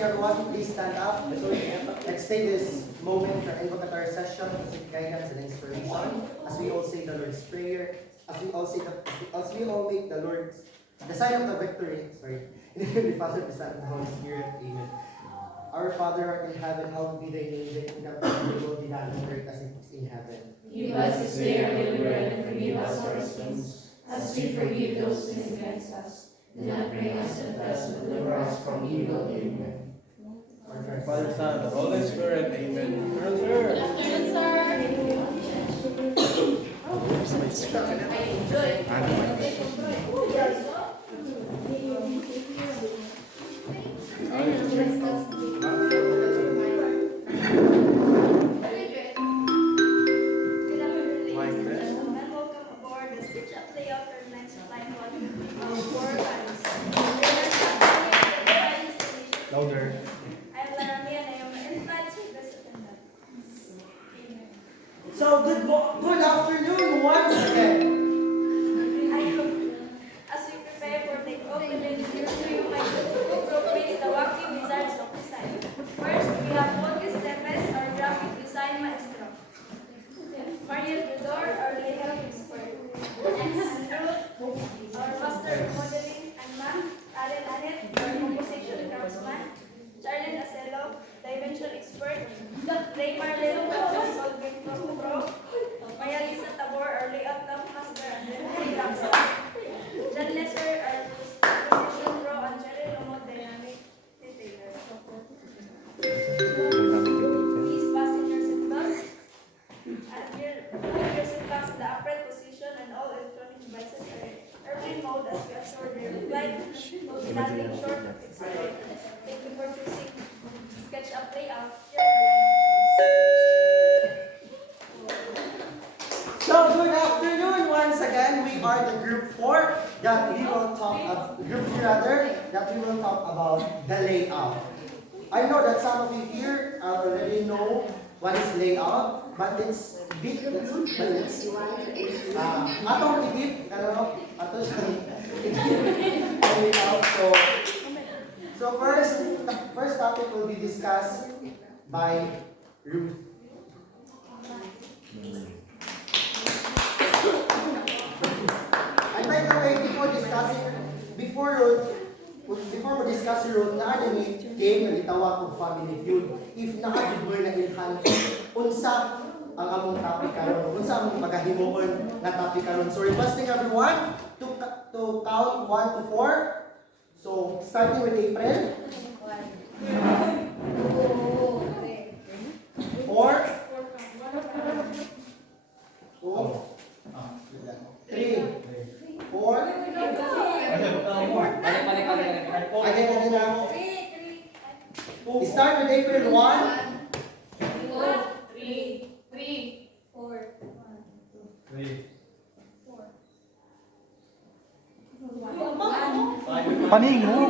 requesting everyone, please stand up. Let's take this moment for invocatory session to seek guidance and inspiration as we all say the Lord's Prayer, as we all make the Lord's, the sign of the victory, in the name of the Father, the Son, and the Holy Spirit. Amen. Our Father art in heaven, hallowed be thy name, thy kingdom come, thy will be done on earth as it is in heaven. Give us this day our daily bread, and forgive us our sins, as we forgive those who sin against us. Do not bring us to test, but deliver us from evil. Amen. Father, Son, and Holy Spirit. Amen. Good afternoon, sir. Louder. I'm Laramie and I am an infant service attendant. So, good afternoon once again. As we prepare for the opening, we might appropriate the wacky wizards of design. First, we have Montes Tepes, our graphic design maestro. Mariel Tudor, our layout expert. Andrew, our master of modeling and math. Aren Anet, our composition craftsman. Charlene Acelo, dimension expert. Ray Marlene, problem solving pro. Maya Lisa Tabor, our layout lab master and Ray Ramsa. John Lesser, our composition pro, and Cheryl Lomot, dynamic detailer. Please fasten your seatbelt. Adhere your seatbelts to the upright position and all electronic devices are in airplane mode as we assure their flight will be landing short of accelerator. Thank you for choosing SketchUp layout. Your So, good afternoon once again. We are the group 4 that we will talk about the layout. I know that some of you here already know what is layout, but it's big. Atong idip, atong layout. So first topic will be discussed by Ruth. And by the way, before we discuss Ruth, naanami game na gitawag og family feud. If naagid mo na ilhan, unsa ang among topic karon? Unsa ang magahimuon na topic karon? So requesting everyone to count 1 to 4. So starting with April. 4. 2. 3. 4. Again na. Start with April 1. 4. Paningo.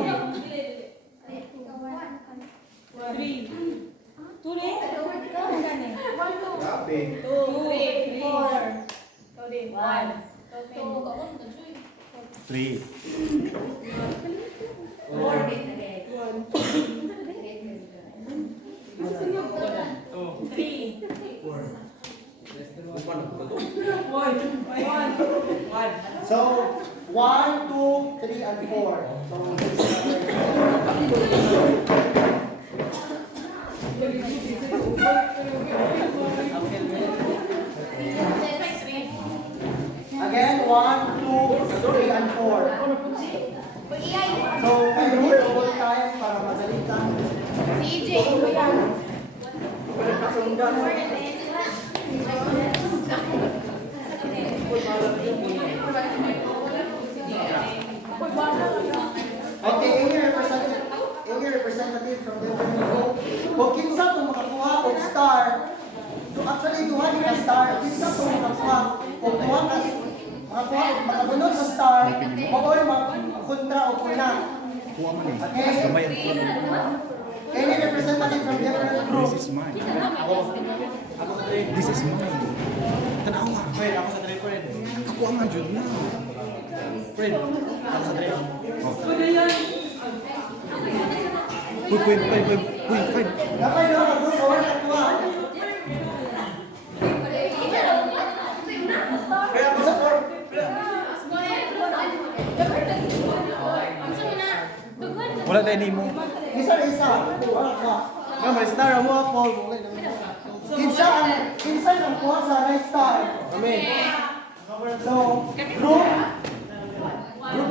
3. So 1, 2, 3, and 4. So again 1, 2, 3, and 4. So kayo double time para madali lang. Okay, any representative from the group. Kung kinsa itong makakuha o star, so actually duha ni ka star, kinsa itong makakuha o duha ka makabunod sa star, or kontra o kuna. Okay? Any representative from the group. This is mine. This is mine. Tanawa. Friend, ako sa friend. Ako ang jud na. Friend, ako sa friend. Oh. Dapat yun, mag-group ka wala tuwa. Wala tayo ni mo. Isa na isa. Wala ka. Nga, may star mo ako. Kinsa ang kuha sa right star. Amen. So, group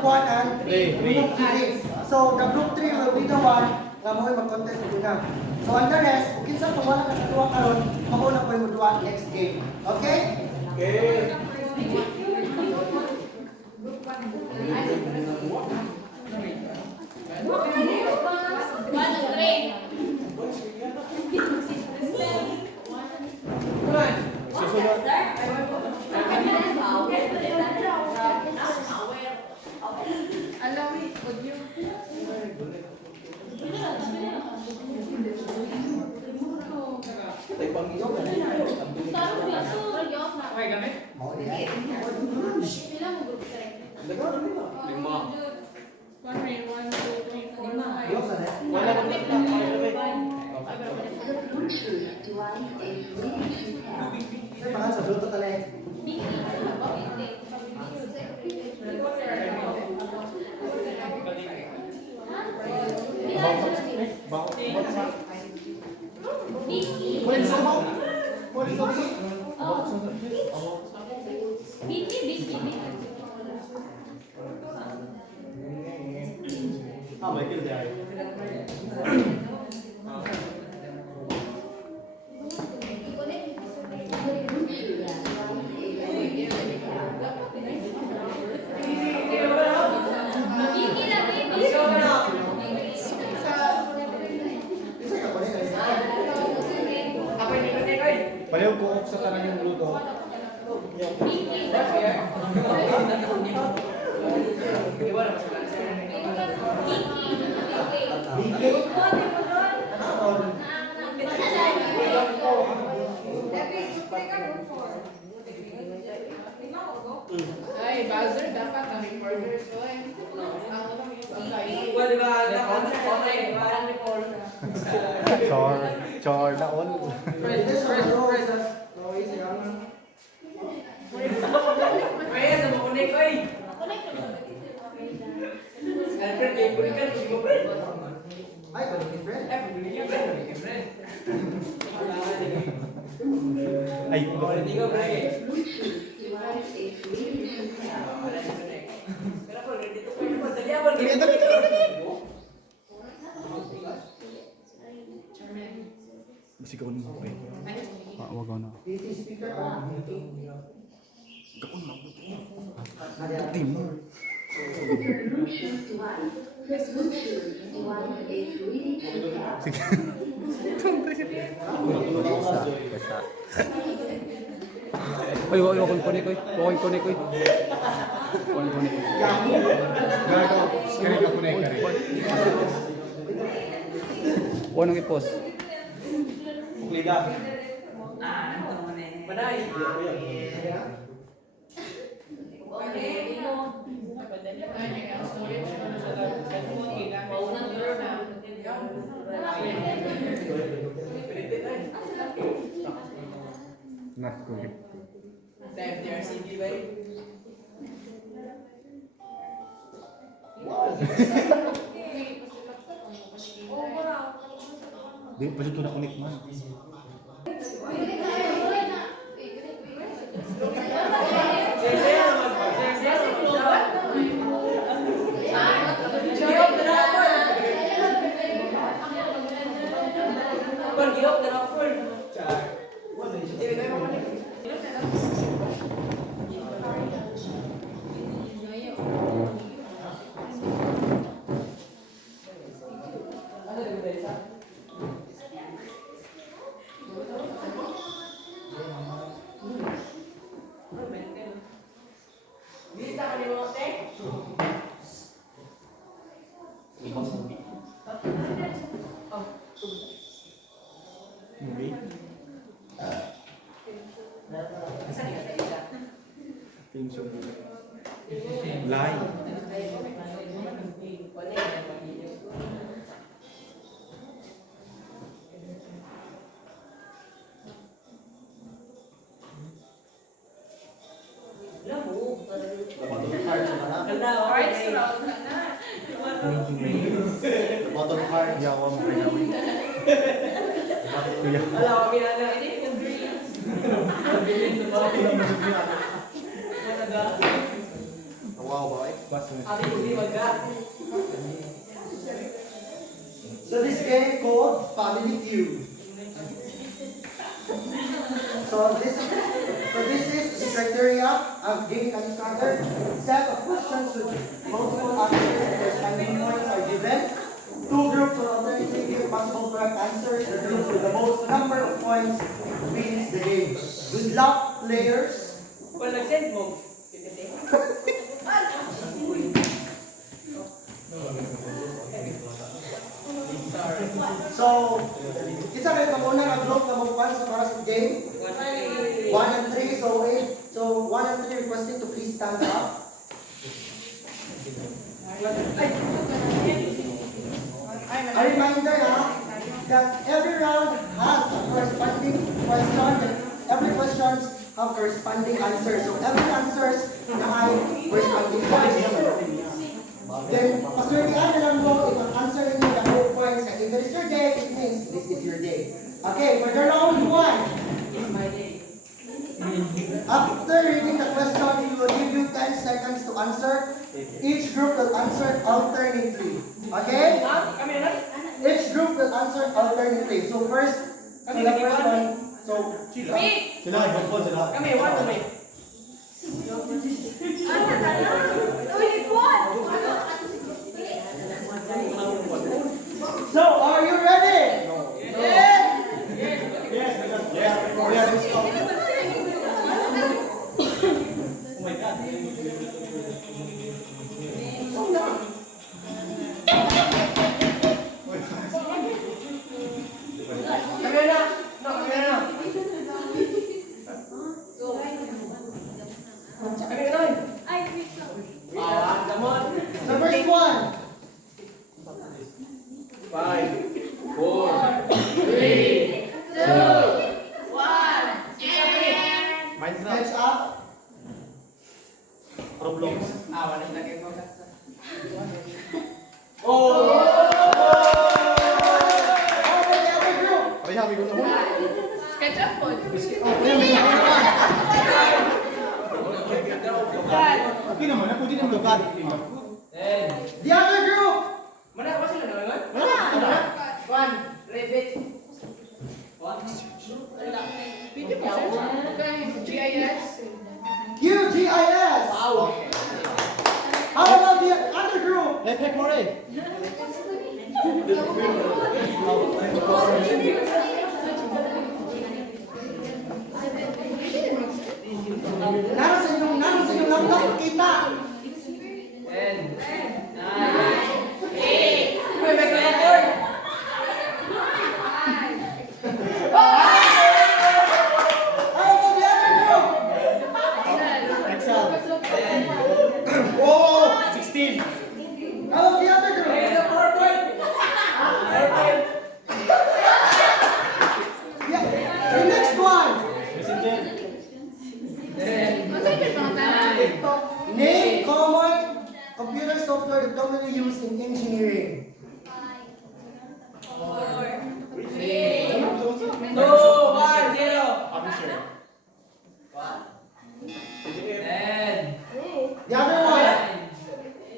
1 and group 3. So, the group 3 will be the one nga mo mag-contest ito na. So, ang the rest, kung kinsa kung wala ka natuwa karon, ako na po yung muduwa next game. Okay? Okay. Susunod. Tay pangyo. Mao din. Lima. Yung sa net. Wala ko Sa pangan sa Bluetooth na net. Kulit sa mo. Kulit sa mo. Ah, may kill dahil. Pareho ko off sa tanang yung Bluetooth. Ay, buzzer dapat ang recorder so eh. Chor na all. Ay, different. Ay, Masih kau ni. Pak, wag na. PC speaker pa. Tim. Oy, wag ko kunik koy. Wag ko kunik koy. Wag ko kunik. Gago. Kare ka kunik kare. Wag nang i-post. Liga. Panay. Not good. Di pa siya ito na-connect man. Movie? Film show. Live. large. Yawa mo kay Yawi. Wala kami na ini. Wow, boy. Ate hindi magka. So this game called Family Feud. So this is the criteria of giving an encounter. Set of questions with multiple answers and corresponding points are given. Two groups will alternately give possible correct answers. The group with the most number of points wins the game. Good luck, players. Wala nag-send mo. So, isa kayo itong unang ang group na magpuan sa para sa game. 1 and 3, so 8. So 1 and 3 requesting to please stand up. A reminder that every round has a corresponding question and every question have corresponding answers. So every answers na ay corresponding question. Then, paswertihan na lang mo if ang answer ninyo the whole points. If it is your day, it means this is your day. Okay, for the round 1. It's my day. After reading the question, we will give you 10 seconds to answer. Each group will answer alternately. Okay? Kami na. Each group will answer alternately. So first, so the first one. So, Kami. Sila, magpon sila. Kami, one to me. so are you ready? Yes. Oh my God. Kami na. No, kami na. Kami na. Gamon. The first one. 5, 4, 3, 2, 1. Catch up. Roblox. Wala na kayo mo. Oh! How about the other group? Ay, habi ko na mo. Ketchup po. Okay naman, ako din ang lugar. The other group. Mana ba sila naman? One. Rabbit. One. Pwede mo GIS. QGIS. Wow. How about the other group? Let's heck more eh. Naroon sa inyong laptop, kita. 10, 9, 8. May record. How about the other group? Excel. Oh, 16. How about the other group? PowerPoint. Yeah. The next one. Messenger. 10, 9, Name common computer software that commonly used in engineering. 3, 2, 1, 0. Officer. 10, The other one.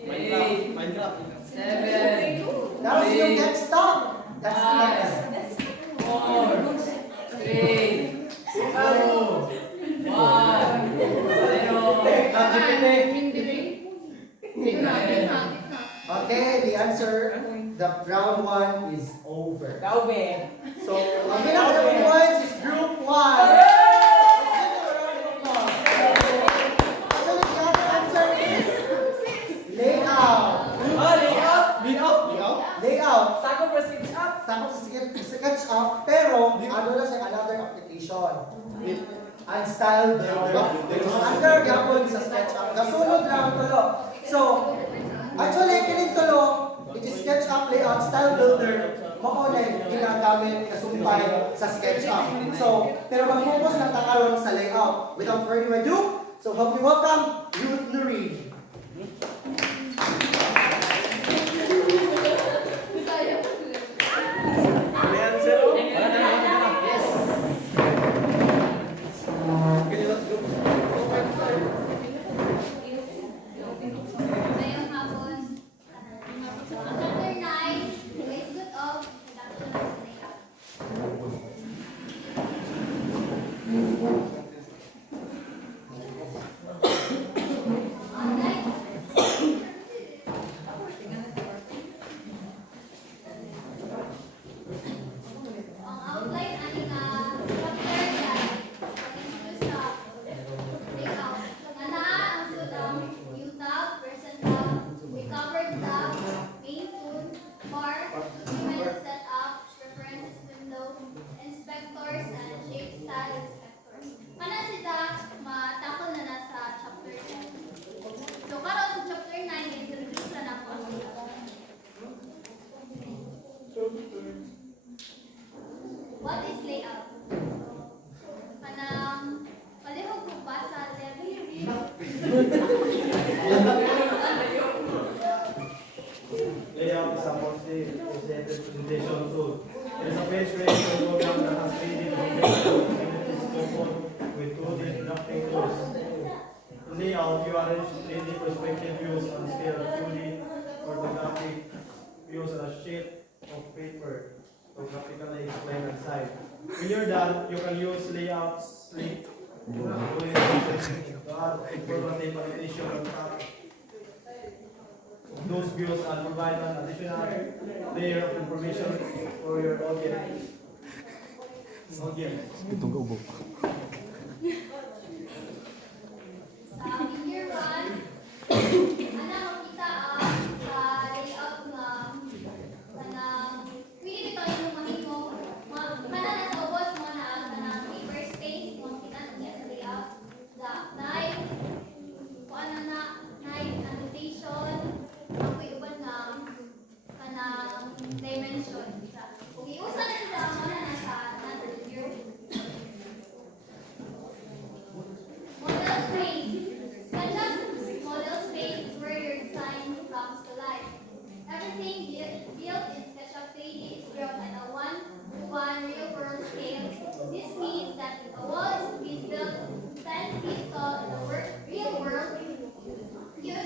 8, Minecraft. 7, Naroon sa inyong desktop. That's next. 4, 3, 2, 1, 0. Okay, the answer, the round 1 is over. Gaube. So, ang pinaka-number points is group 1. Let's give them a round of applause. Actually, the other answer is layout. Layout. Sako per sketch up. Sakop sa sketch up, pero ano na siya another application. Ang style builder. So, under gapon sa sketch up. Nasunod na ang tulo. So, actually, kining tulo, it is sketch up, layout, style builder, mao na ginagamit kasumpay sa sketch up. So, pero mag-focus lang takaroon sa layout. Without further ado, so help me welcome Ruth Lurie. what is layout? Kanang palihog ko ba sa Layout is a multi-presentation tool. It is a page-based program that has 3D capabilities coupled with 2D drafting tools. In layout, you arrange 3D perspective views on scale of 2D orthographic views on a sheet of paper to graphically explain and cite. When you're done, you can use layout sleep to add informative annotation on top of those views and provide an additional layer of information for your audience. Itong ubo. sa figure 1, ana makita sa layout nga kanang pwede bitaw yung mahimo kana na sa ubos mo na ang kanang paper space mo kita niya sa layout na kuan na annotation ako'y uban nga kanang dimension ug iusa na sila mo na nasa figure. Model space. Model space is where your design comes to life. Everything built in SketchUp 3D is drawn at a 1:1 real-world scale. This means that if a wall is built 10 feet tall in the real world, you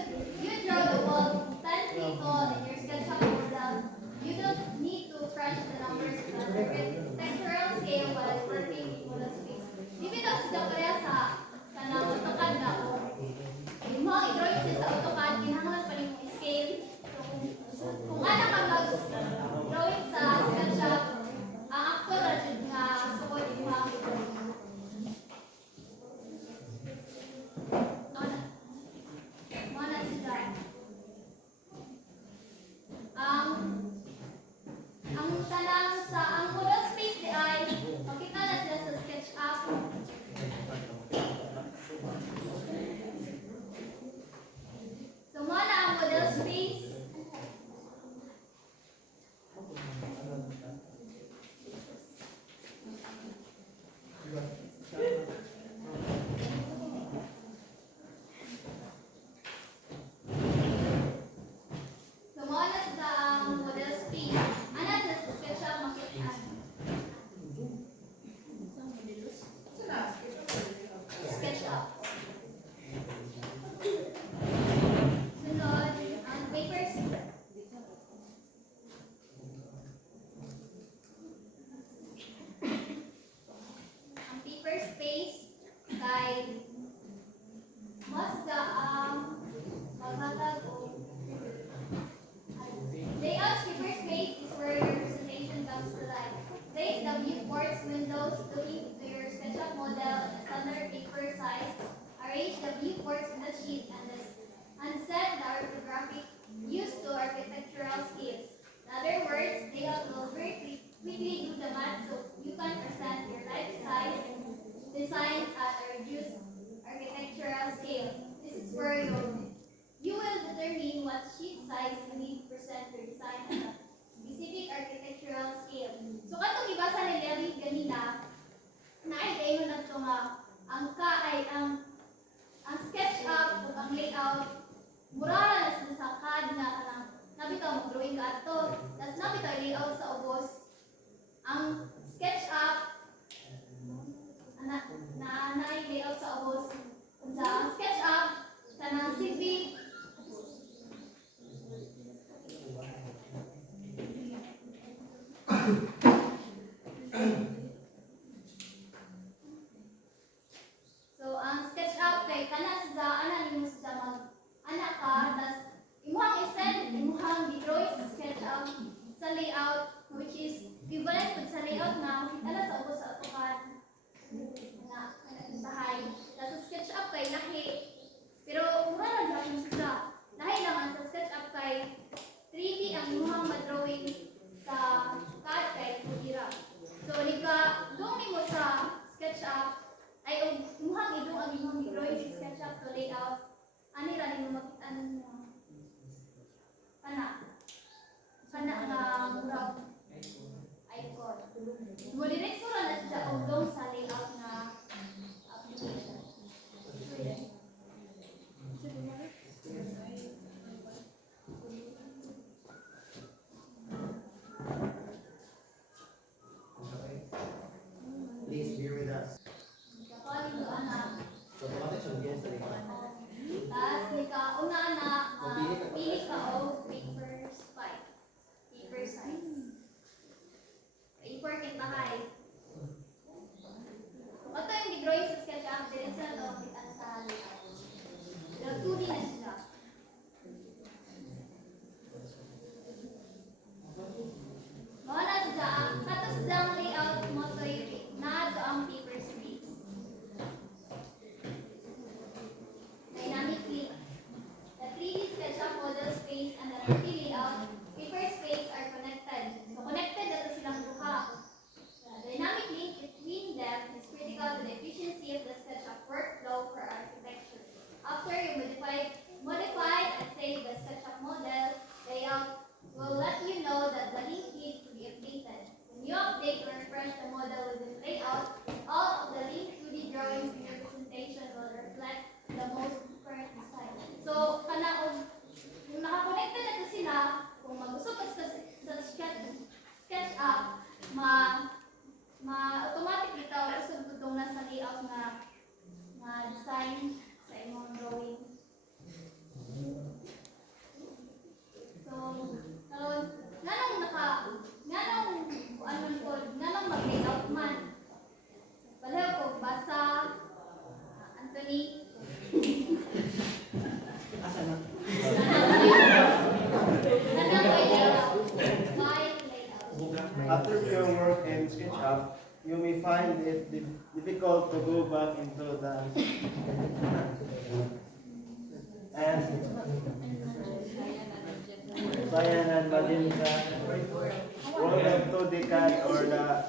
draw the wall 10 feet tall in your SketchUp model. You don't need to crunch the numbers in a architectural scale while working in model space. Bibitaw sa kaya sa kanang AutoCAD na yung mga i-drawing siya sa AutoCAD, kinahanglan pa rin yung scale. Kung ano ka mag-drawing sa SketchUp, ang actual rajud nga sukod yung mga i-drawing. Mana sila. Ang tanang sa ang model space di ay makita na sila sa SketchUp. So, muna ang model space. So, muna sa ang model space. Ano sa SketchUp makita? SketchUp. Sunod, ang papers. Ang paper space kay mas maghatag o layout paper space is where your presentation comes to life. Place the viewports windows looking to your SketchUp model in a standard paper size. Arrange the viewports in the sheet and set the orthographic used to architectural scales. In other words, layout will very quickly do the math so you can present your life-size designs at a reduced architectural scale. This is where you will determine what sheet size you need to present your design at a specific architectural scale. So katong ibasa ni Levi kanina, naay na ito nga ang SketchUp o ang layout mura na sila sa CAD nga kanang nabitaw mo drawing ka ato, tas nabitaw layout sa ubos. Ang SketchUp naay layout sa ubos. Sa SketchUp kanang CV So, ang SketchUp kay kana sa ana nimo sa mag-anak ka, tas imuhang i-send, imuhang i-drawing sa SketchUp sa layout, which is equivalent pud sa layout na makita na sa ubos sa AutoCAD na sa high. Tas sa SketchUp kay lahi, pero mura lang dahil sa lahi naman sa SketchUp kay 3D ang imuhang ma-drawing sa CAD kay Kudira. So, doon nimo sa SketchUp ay imuhang idong ang imuhang drawing sa SketchUp to layout. Ani ra nimo makita ninyo. Kana nga murag icon. Mo direct model within layout, all of the linked 2D drawings in your presentation will reflect the most current design. So, kung nakakonekta na to sila, kung mag-usap ka sa SketchUp, automatic bitaw usab tutong na sa layout na design sa imong drawing. So, karon nganong mag-layout man. Balaw ko basa Anthony. Asa na? Nganong may layout? My layout. After your work in SketchUp, you may find it difficult to go back into the and Bayan and Magenta world of 2D CAD or the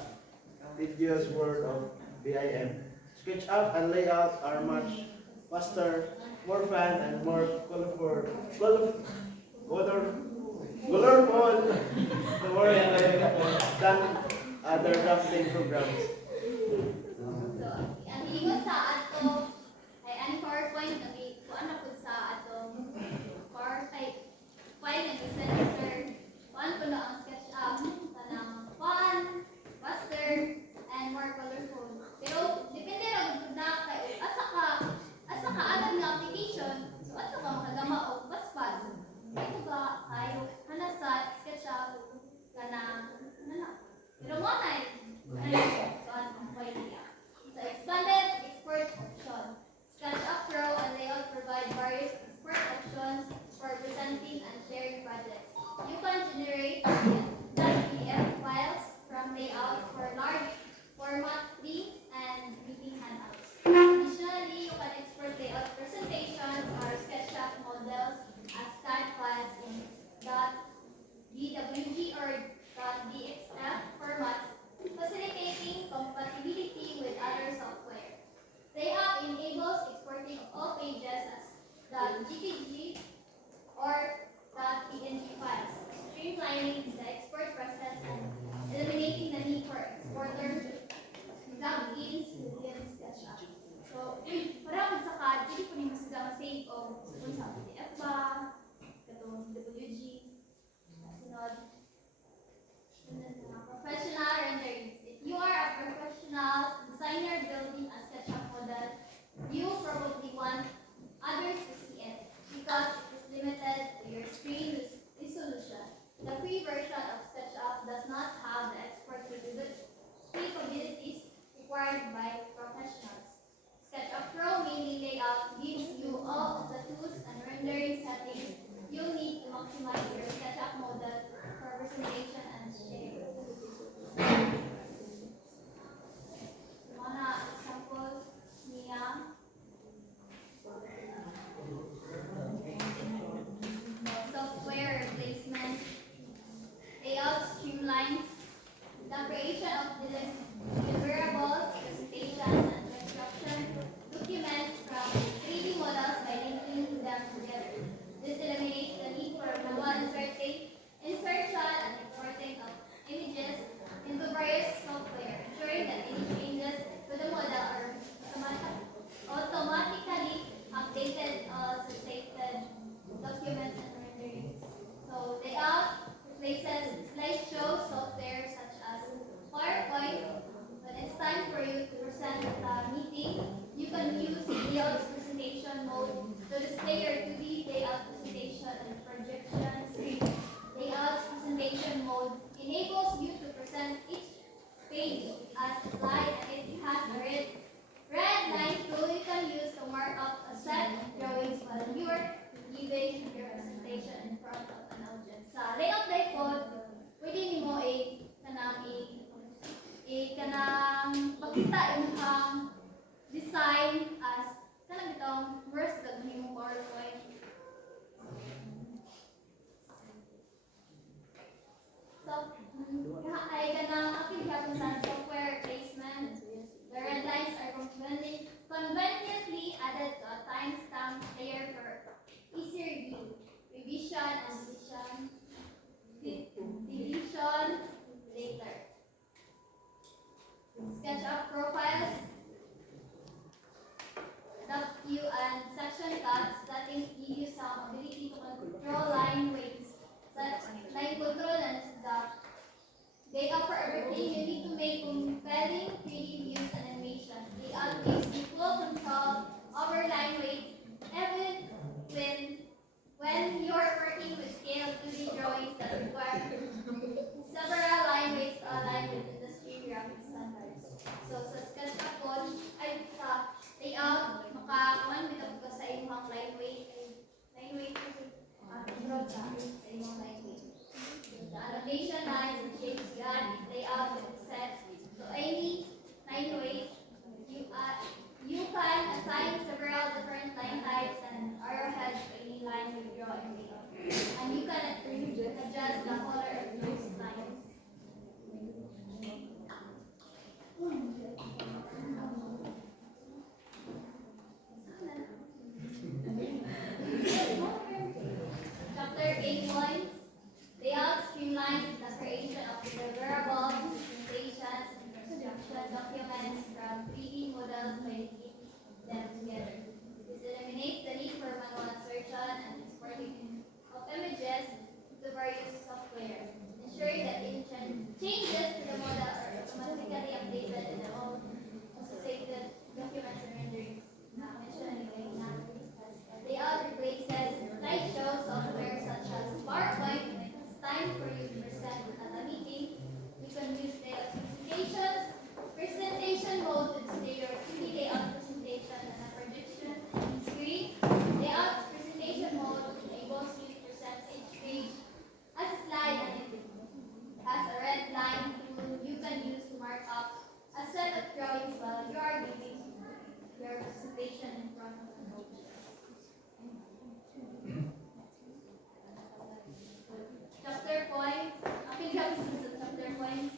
tedious world of BIM. SketchUp and layout are much faster, more fun, and more colorful to work with than other drafting programs. So, ang ingon sa ato ay ang PowerPoint ang kuan na pud sa atong file nga send sir. Kuan ko na ang SketchUp tanang fun, faster, and more colorful. Pero depende ra gud na kay asa ka alam nga application, so ato ka makagama og paspas. Ito ba kayo hana sa SketchUp kana pero mo so expanded export option. SketchUp Pro and Layout provide various export options for presenting and sharing projects. You can generate .pdf files from Layout for large format links and meeting handouts. Additionally, you can export layout presentations or SketchUp models as CAD files in .dwg or .dxf formats, facilitating compatibility with other software. Layout enables exporting all pages as .gpg or .png files, streamlining the export process and eliminating the need for exporter plugins within SketchUp. So, para sa CAD, pwede po niyo save o sa PDF ba, katong WG, sunod. Professional renderings. If you are a professional designer building a SketchUp model, you probably want others to see it because it is limited to your screen resolution. The free version of SketchUp does not have the export capabilities required by professionals. SketchUp Pro mainly layout gives you all of the tools and rendering settings you need to maximize your SketchUp model for presentation and sharing. Mga examples niya. Software replacement, layout streamlines, the creation of deliverables, presentations, and construction documents from 3D models by linking them together. This eliminates the need for manual insertion and exporting of images into various software, ensuring that any changes to the model are automatically updated associated documents and renderings. So layout replaces slideshow software such as PowerPoint. When it's time for you to present the meeting, you can use layout presentation mode to display your 2D layout presentation and projection screen. Layout presentation mode enables you to present each page as a slide, and it has a red line tool you can use to mark up a set of drawings while you are giving your presentation in front of an audience. Sa layout dipod, pwede nimo kanang pakita imong design as kanang bitong worst gag nimo PowerPoint. So, ay kanang akong gihapon sa software replacement. The red lines are conveniently added to a timestamp layer for easier view, revision and deletion later. SketchUp profiles, adapt view, and section cuts. Settings give you some ability to control line weights, line control, and the data for everything. You need to make compelling 3D views and animations. Layout gives you full control over line weights, even when you're working with scale 2D drawings that require several line weights to align with industry graphic standards. So sa SketchUp code, ay sa layout, makakuan mo sa imong line weight control sa imong line weight. The annotation lines and shapes you add layout with set. So any line weight, you can assign several different line types and arrowheads to any line you draw in layout. And you can adjust the color of those lines. Chapter 8 points. Layout streamlines the creation of deliverables, presentations, and construction documents from 3D models by linking them together. This eliminates the need for manual insertion and exporting of images to various software, ensuring that changes to the model are automatically updated in the all associated documents and renderings. Layout replaces slideshow software such as PowerPoint. When it's time for you to present at a meeting, you can use layout presentation mode to display your 2D layout presentation and a projection screen. Layout presentation mode enables you to present each page as a slide, and it has a red line tool you can use to mark up a set of drawings while you are giving your presentation in front of an audience. Chapter points. Aking gabi sa chapter points.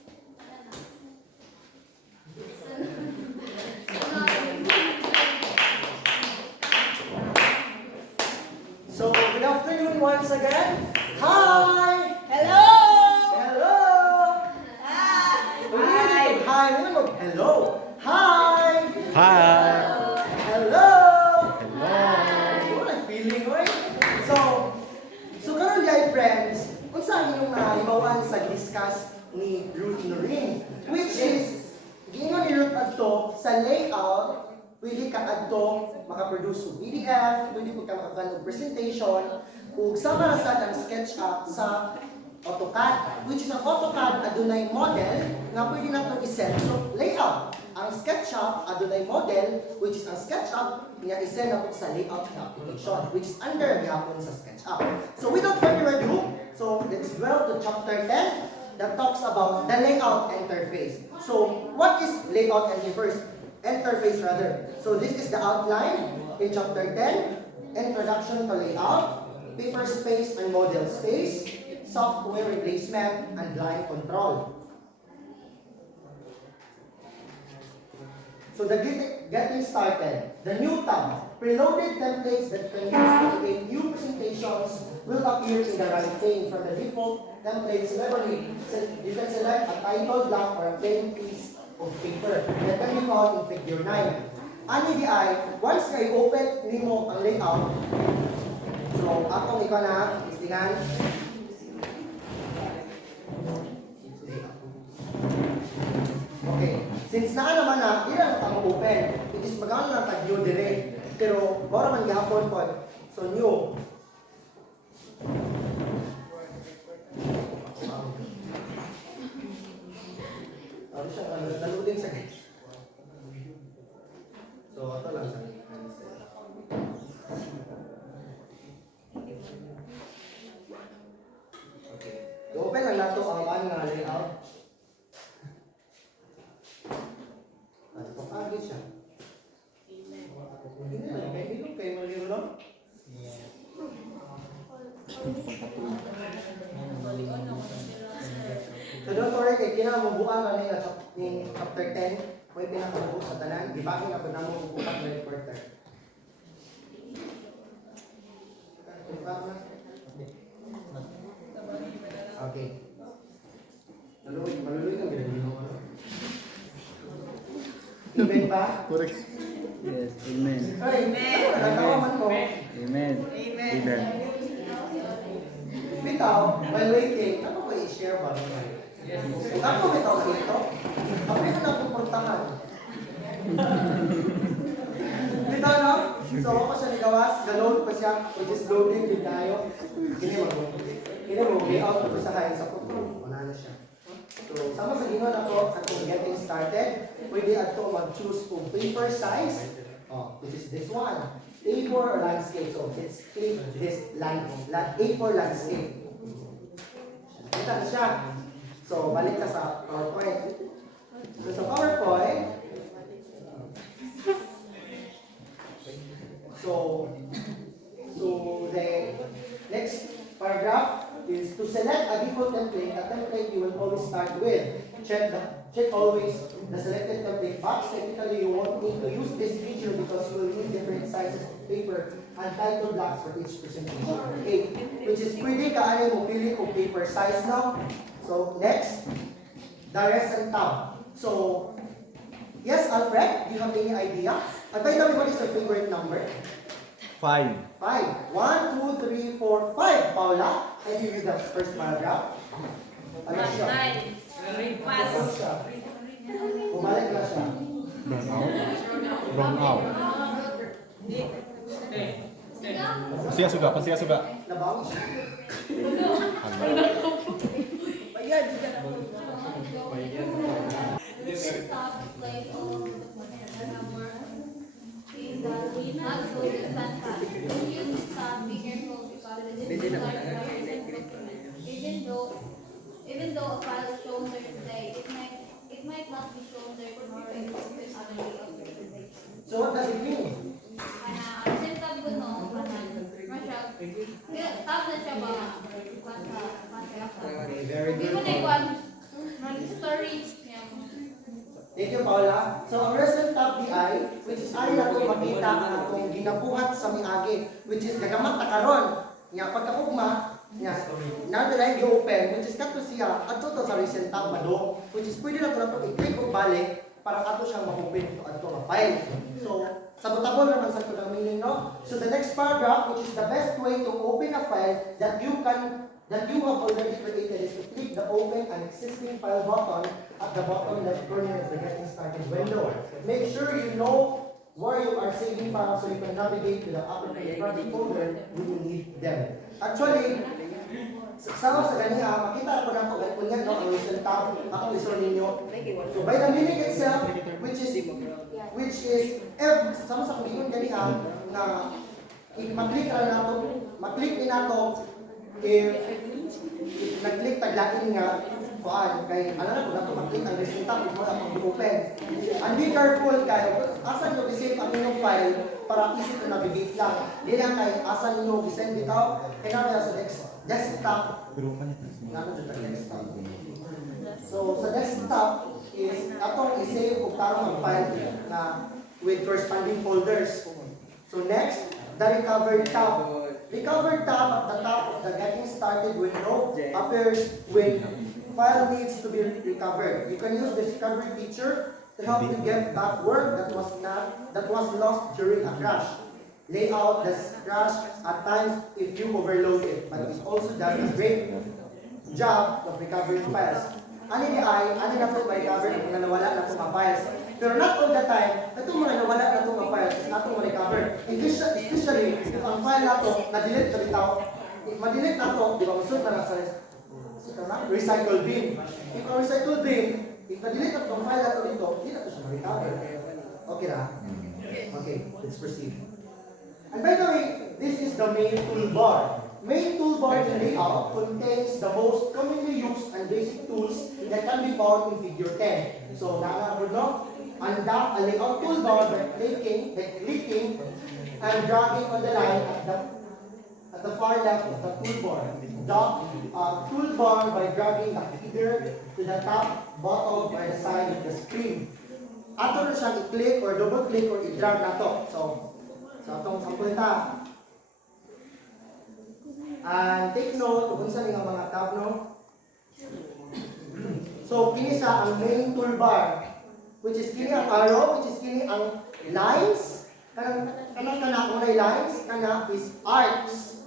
So, good afternoon once again. Hi! Hello! Hello! Hi! Hi! Hello! Hi! Hi! Hello! What a feeling, right? So karon guys, friends, kung saan yung naibawan sa discuss ni Ruth Noreen, which is, gingon ni Ruth adto sa layout, pwede ka adto makaproduce og PDF, pwede po ka makakuha og presentation, ug sama ra sad ang SketchUp sa AutoCAD, which is ang AutoCAD adunay model nga pwede nato i-set so layout. Ang SketchUp adunay model, which is ang SketchUp nga i-set nato sa layout na application, which is under gihapon sa SketchUp. So without further ado, so let's dwell to chapter 10 that talks about the layout interface. So what is layout interface? So this is the outline in chapter 10, introduction to layout, paper space and model space, software replacement, and line control. So getting started, the new tab, preloaded templates that can use to create new presentations will appear in the right pane from the default templates library. So you can select a title block or a plain piece of paper that can be found in figure 9. Ani di ay, once kayo open nimo ang layout, so akong ikaw na, istingan. Okay, since naa naman na, ilan ang open, it is magkano na tag-new dire, pero bawara man gihapon po, so new. Ano siya, naludin sa guys. So, ito lang sa okay. I-open lang nato ang nga layout. Ito pag-agit siya. Hindi kayo maliro lang? So don't worry, kay kinamabuan na nila in chapter 10, kung pinakabuo sa tanan, di ba na po na mo bukas na reporter. Okay. Maluluy kang ginagawa mo. Amen ba? Yes, amen. Ay, nagtawa man mo. Amen. Amen. Bitaw, while waiting, ako ko i-share ba naman? Ako bitaw dito. Ako ito na pupuntahan. Bitaw no? So ako siya nigawas, galon pa siya, which is loading din tayo. Kini mo, way out ko sa kain sa putro. Wala na siya. So, sama sa ginawa na ko, atong getting started, pwede ato mag-choose kung paper size, which is this one. A4 or landscape. So, let's click this A4 landscape. Kita na siya. So, balik ka sa PowerPoint. So, sa PowerPoint, so the next paragraph is to select a default template. A template you will always start with. Check always the selected template box. Technically, you won't need to use this feature because you will need different sizes of paper and title blocks for each presentation. Okay, which is pwede ka mo pili kung paper size now. So next, the rest and tab. So yes, Alfred, do you have any idea? And by the way, what is your favorite number? 5. 5. 1, 2, 3, 4, 5. Paula, can you read the first paragraph? Ano siya? Ano siya? Bumalik na siya. Wrong out. Pasiya suga. Nabawi siya. Stop, place all of the number in the not so distant path. Use the stop, be careful because it is large document. Even though a file is shown there today, it might not be shown there tomorrow if it's already of the presentation. So what does it mean? Kasi tab ko no, tab na siya ba? Okay, very Hindi good. mo na ikuan, story niya. Thank you, Paula. So, ang recent tab DI, which is ay na itong makita ang atong ginabuhat sa miagi, which is nagamat na karon. Nga, pagkakugma, nga, na i-open, which is kato siya, ato to sa recent tab madong, which is pwede na ito i-click o balik para ato siyang ma-open ito ato nga file. So, sabotable naman sa ito ng meaning, no? So, the next paragraph, which is the best way to open a file that you have already created is to click the open an existing file button at the bottom left corner of the getting started window. Make sure you know where you are saving files so you can navigate to the appropriate project folder when you need them. Actually, sama sa ganiya, makita ko na ito, like kunyan no, ang recent tab, ako isor ninyo. So by the meaning itself, which is sama sa kumingon ganiya, na mag-click din nato, if nag-click taglain nga, kuan kay ano na kung mag-click ang recent tab before ang open. And be careful kayo, asan nyo i-save ang inyong file para easy to navigate lang. Di lang kay asan nyo i-send bitaw, kaya na sa desktop. Ano dyan ang desktop? So sa desktop is atong i-save kung tarong ang file na with corresponding folders. So next, the recovered tab. Recovered tab at the top of the getting started window appears when file needs to be recovered. You can use the recovery feature to help you get back work that was lost during a crash. Lay out the crash at times if you overload it, but it also does a great job of recovering files. Ani na ito ma-recover kung nawala na itong mga files. Pero not all the time, ito mga nawala na itong mga files, na itong ma-recover. Especially, if ang file na ito, na-delete na bitaw, if ma-delete na ito, di ba, masunod na sa recycle bin. If ang recycle bin, if na-delete na itong file na ito dito, hindi na ito siya ma-recover. Okay na? Okay, let's proceed. And by the way, this is the main toolbar. Main toolbar in layout contains the most commonly used and basic tools that can be found in figure 10. So, naalala no? Undock a layout toolbar by clicking and dragging on the line at the far left of the toolbar. Dock toolbar by dragging the header to the top, bottom, or the side of the screen. Ato na siyang i-click or double-click or i-drag na to. So atong sample ta. And take note kung saan nga mga tab, no? So, kini sa ang main toolbar. which is kini ang arrow, which is kini ang lines. Kana kung may lines, kana is arcs.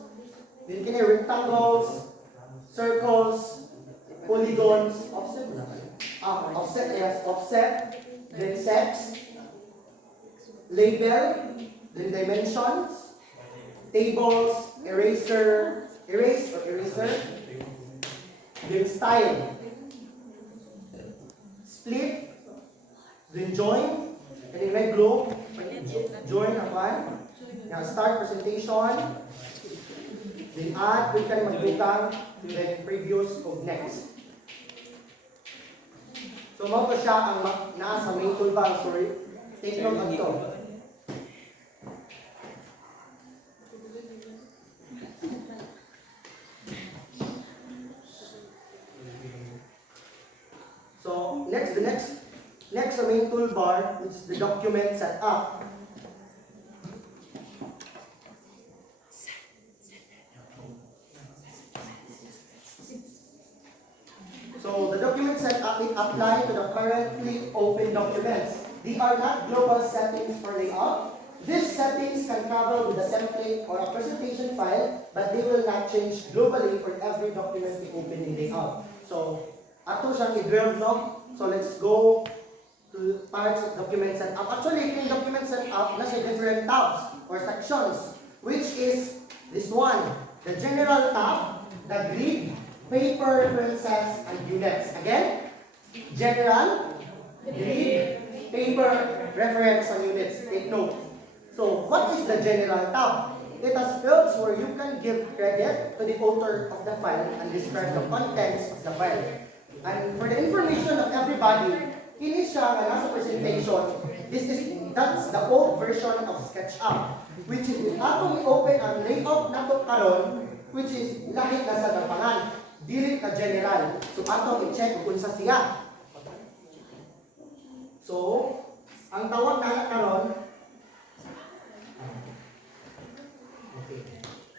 Then kini rectangles, circles, polygons, offset na kayo. Offset, yes, offset, then sets, label, then dimensions, tables, eraser, then style, split, then join, and then may group, join ang one. Now start presentation, then add, we can magbutang, then previous of next. So mo to siya ang naa sa main toolbar, sorry. Take note of to. So next sa main toolbar, which is the document setup. So the document setup it apply to the currently open documents. They are not global settings for layout. These settings can travel with a template or a presentation file, but they will not change globally for every document we open in layout. So ato siyang i-grab, no? So let's go to parts of document setup. Actually, yung document setup nasa different tabs or sections, which is this one, the general tab, the grid, paper, references, and units. Again, general, grid, paper, reference, and units. Take note. So, what is the general tab? It has fields where you can give credit to the author of the file and describe the contents of the file. And for the information of everybody, kini siya nga nasa presentation, that's the old version of SketchUp, which is atong i-open ang layout nato karon, which is lahi na sa dapangan. Dili ka general. So, atong i-check kung sa siya. So, ang tawag na karon. Okay.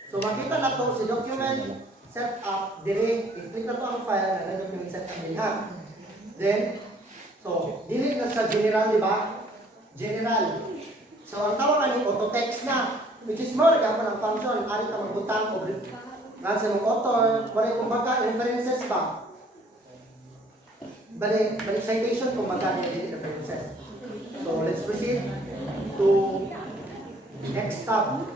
So, makita na to si document setup. Dili, i-click na to ang file na document setup din ha. Then, so, dili na sa general, di ba? General. So, ang tawag ni auto text na, which is more gapon ang function. Ari ka magbutang o nasa ng author, balik kumbaga, references pa. Balik citation kumbaga, hindi references. So, let's proceed to next tab.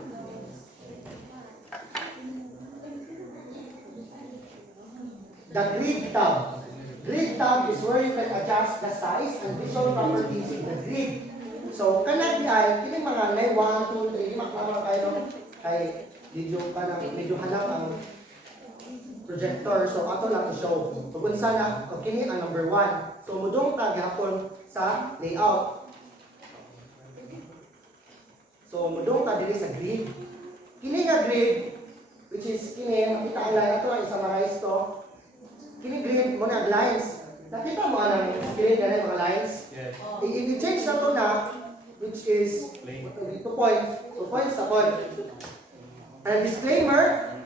The grid tab. Grid tab is where you can adjust the size and visual properties in the grid. So, kanat ay, kini mga 1, 2, 3, maklama kayo kay medyo hanap ang projector. So, ato lang i-show. So, kung sana, kini ang number 1. So, mudong ta gihapon sa layout. So, mudong ta diri sa grid. Kini nga grid, which is kini, makita ang line. Ito ang i-summarize to. Kini grid mo na lines. Nakita mo ang screen ganun mga lines? Yes. I-change na to na, which is 2 points. So, points sa point. And disclaimer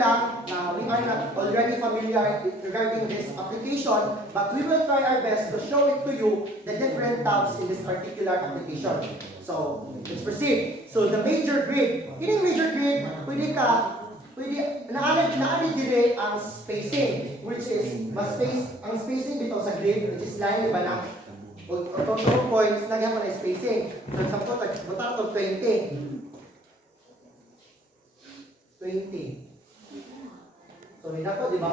lang na we are not already familiar regarding this application, but we will try our best to show it to you the different tabs in this particular application. So, let's proceed. So, the major grid. In major grid, naanay dire ang spacing, which is ang spacing dito sa grid, which is line ba na? O 2 points, nagyan mo na spacing. So, example, buta ito 20. So, hindi po, di ba?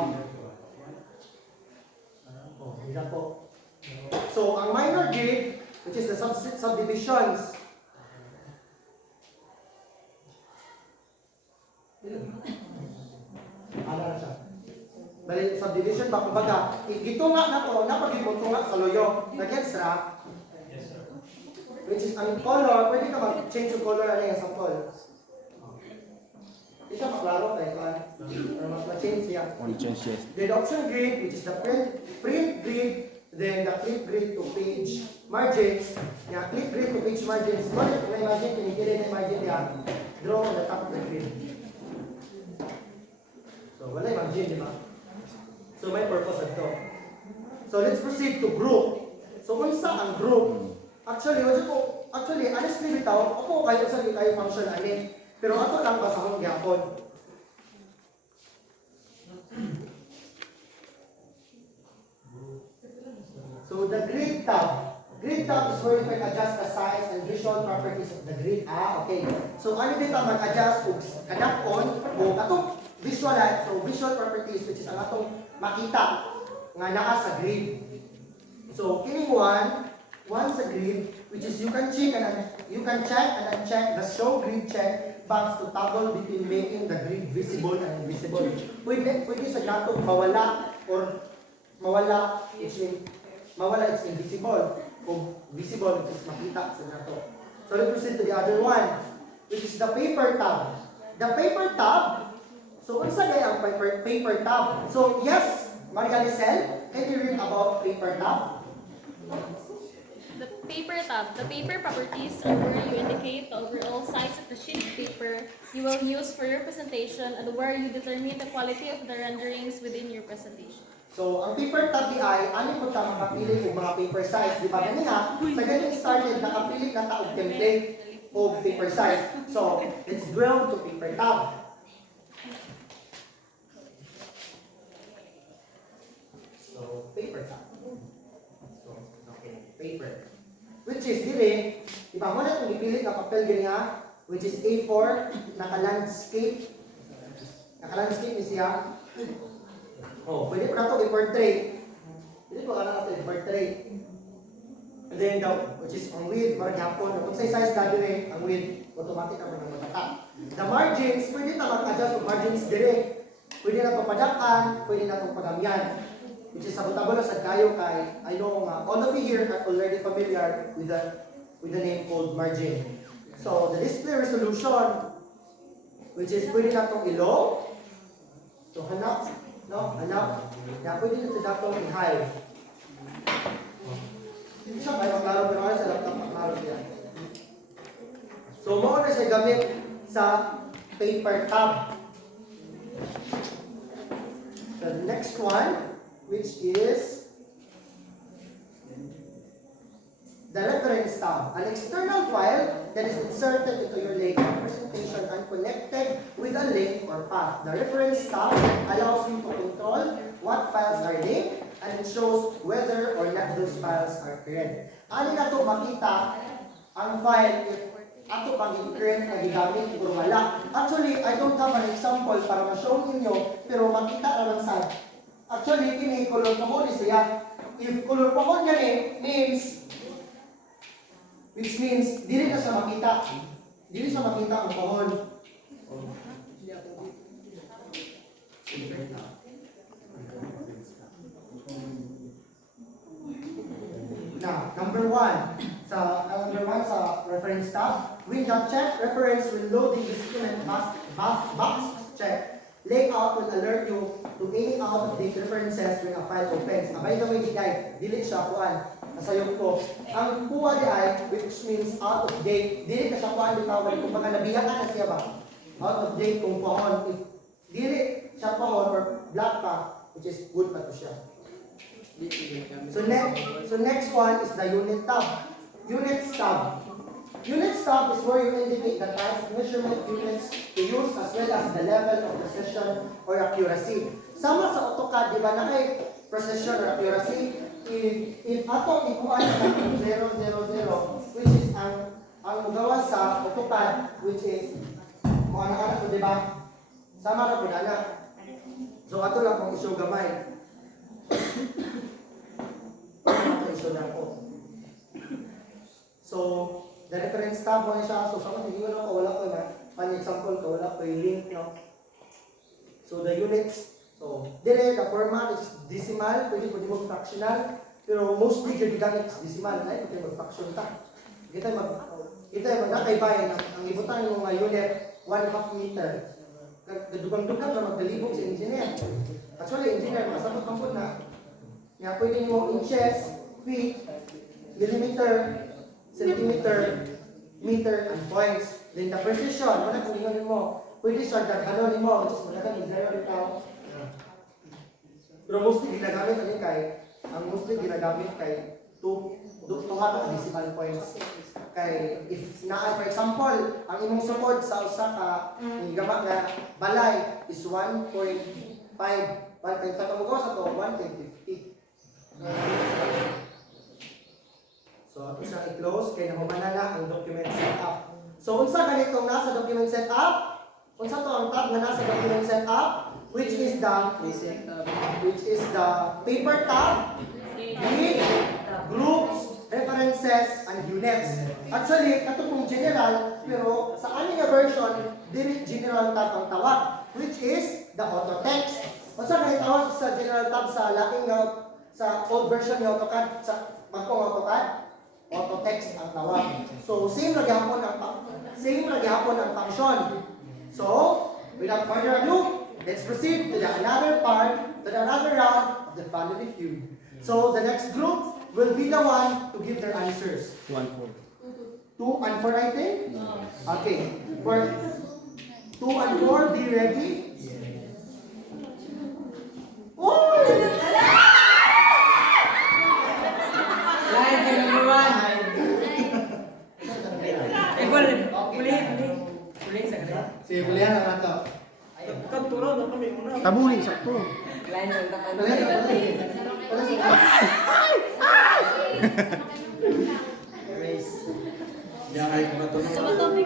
Hindi po. So, ang minor grid, which is the subdivisions. Ano na siya? Bali, subdivision ba? Kumbaga, gitunga na to, napag-ipuntunga sa loyo. Nag-gets ra? Yes, sir. Which is, ang color, pwede ka mag-change yung color, ano yung sample? Hindi siya maklaro tayo, or ma-change siya. Then the option grid, which is the print grid, then the clip grid to page margins. Yeah, clip grid to page margins. Kung may margin, kinikili na margin niya, draw on the top of the grid. So, wala yung margin, di ba? So, may purpose ito. So, let's proceed to group. So unsa ang group? Actually, honestly bitaw, ako kayo sa kayo function ani. Pero ato lang basahon gyapon. So the grid tab. Grid tab is where you can adjust the size and visual properties of the grid. Okay. So ano dito mag-adjust og kadakon o atong visualize, so visual properties which is ang atong makita nga naa sa grid. So kining one sa grid which is you can check and uncheck the show grid check box to toggle between making the grid visible and invisible. Pwede sa nato mawala or mawala it's invisible o visible which is makita sa nato. So let's proceed to the other one which is the paper tab. The paper tab, so unsa gay ang paper tab? So yes, Maria Lisel, can you read about paper tab? The paper properties are where you indicate the overall size of the sheet of paper you will use for your presentation and where you determine the quality of the renderings within your presentation. So, ang paper tab ay, ano po ta makapili ng mga paper size? Di ba ganiha? Sa ganyan started, nakapili na ta og template o paper size. So, let's dwell to paper tab. So, paper tab. So, okay, paper. Which is, dili, di ba mo na itong ipili na papel ganiha, which is A4, naka-landscape. Naka-landscape ni siya. Oh, pwede po na ito i-portrait. Pwede po na ito i-portrait. And then, which is ang width, marang hapon. Kung sa size na din ang width, automatic naman ang matata. The margins, pwede na mag-adjust ng margins direct. Pwede na itong padakan, pwede na itong pagamyan. Which is sabotable na sa kayo kay, I know all of you here are already familiar with the name called margin. So, the display resolution, which is pwede na itong ilong. So, hanap. Na pwede na ito itong i-hide. Hindi siya kayo maklaro, pero sa laptop maklaro yan. So, mo na siya gamit sa paper tab. The next one, which is the reference tab, an external file that is inserted into your layout presentation and connected with a link or path. The reference tab allows you to control what files are linked and it shows whether or not those files are current. Ano na ito makita ang file if ato pang current na gigamit o wala. Actually, I don't have an example para ma-show ninyo, pero makita naman sa actually, kini color pahon siya. If color pahon gani means, which means, dili na siya makita. Dili siya makita ang pahon. Now, number one sa reference tab, window check, reference will load the instrument box check. Layout will alert you to any out-of-date references when a file opens. By the way, dili siya kuan. Nasayong ko. Ang kuha di ay, which means out-of-date, dili ka siya kuan bitawag. Kung baka nabiyakan na siya ba? Out-of-date kung pahon. If dili siya pahon or black pa, which is good pa to siya. So next one is the unit tab. Units tab. Units tab is where you indicate the type of measurement units to use as well as the level of precision or accuracy. Sama sa AutoCAD, di ba na kay precision or accuracy? If ato ikuha na ng 000, which is ang magawa sa AutoCAD, which is kung anak-anak ko, di ba? Sama na po na. So ato lang kung isyo gamay. Ito isyo na po. So, the reference tab mo siya. So, sa mga hindi ko wala ko na. Pan-example ko, wala ko yung link, no? So, the units. So, dire, the format is decimal. Pwede mo fractional. Pero mostly, yung gamit is decimal. Ay, pwede mag-fraction ta. Kita nakaibayan. Ang ibutan ng mga unit, 1/2 meter. Dugang-dugang na magdalibog sa engineer. Actually, engineer, makasabot kang po na. Nga, pwede mo inches, feet, millimeter, centimeter, meter, and points. Then the precision, wala kung inganin mo. Pwede siya daghanon mo, which is magandang zero ito. Pero mostly ginagamit kay tuha ka decimal points. Kay if na for example, ang imong sukod sa usa ka gama nga balay is 1.5. 1.5 mo ko sa to 1.50. So ato siya i-close kay nahuman na ang document setup. So unsa ganitong nasa document setup? Unsa to ang tab nga nasa document setup? Which is the paper tab, the groups, references, and units. Actually, kato pong general, pero sa aning version, dili general tab ang tawag, which is the auto text. Unsa ganit tawag sa general tab sa laking sa old version ng AutoCAD sa magkong AutoCAD? Auto text ang tawag. So same lagi hapon ang function. So without further ado, let's proceed to the another round of the family feud. So the next group will be the one to give their answers. 2 and 4. 2 and 4, I think? Okay. For 2 and 4, be ready? Oh! Line number 1. Uli sa kanila. Sige, bulihan na nato. Kantura na kami muna. Tabuli, sakto. Line ng takan. Jangan ko na to. Sa topic.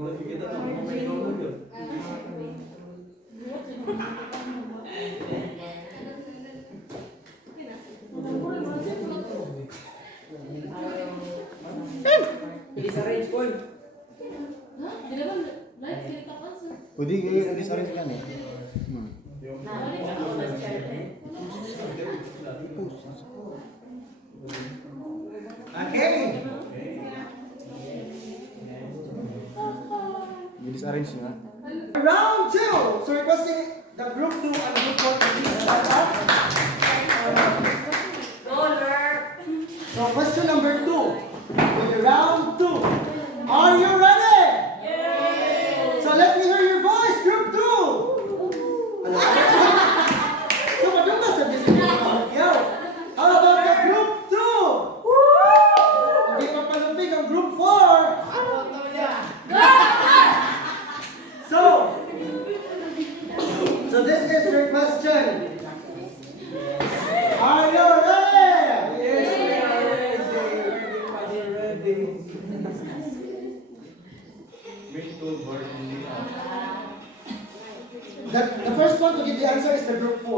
Mula kita na may nulog yun. Hindi sa range call. Di naman, live, hindi ka answer. Pwede kayo disarin ka eh. Okay. Disarrange na. Round 2. So requesting the group 2 and group 4 to please stand up. So question number 2. For the round 2. Are you ready? Yes. So let me hear your voice, group 2. So madung ba sa yo? How about the group 2? Hindi pa palupig ang group 4. So this is your question. Are you ready? Yes, we are ready. Make two bird in the The first one to give the answer is the group 4.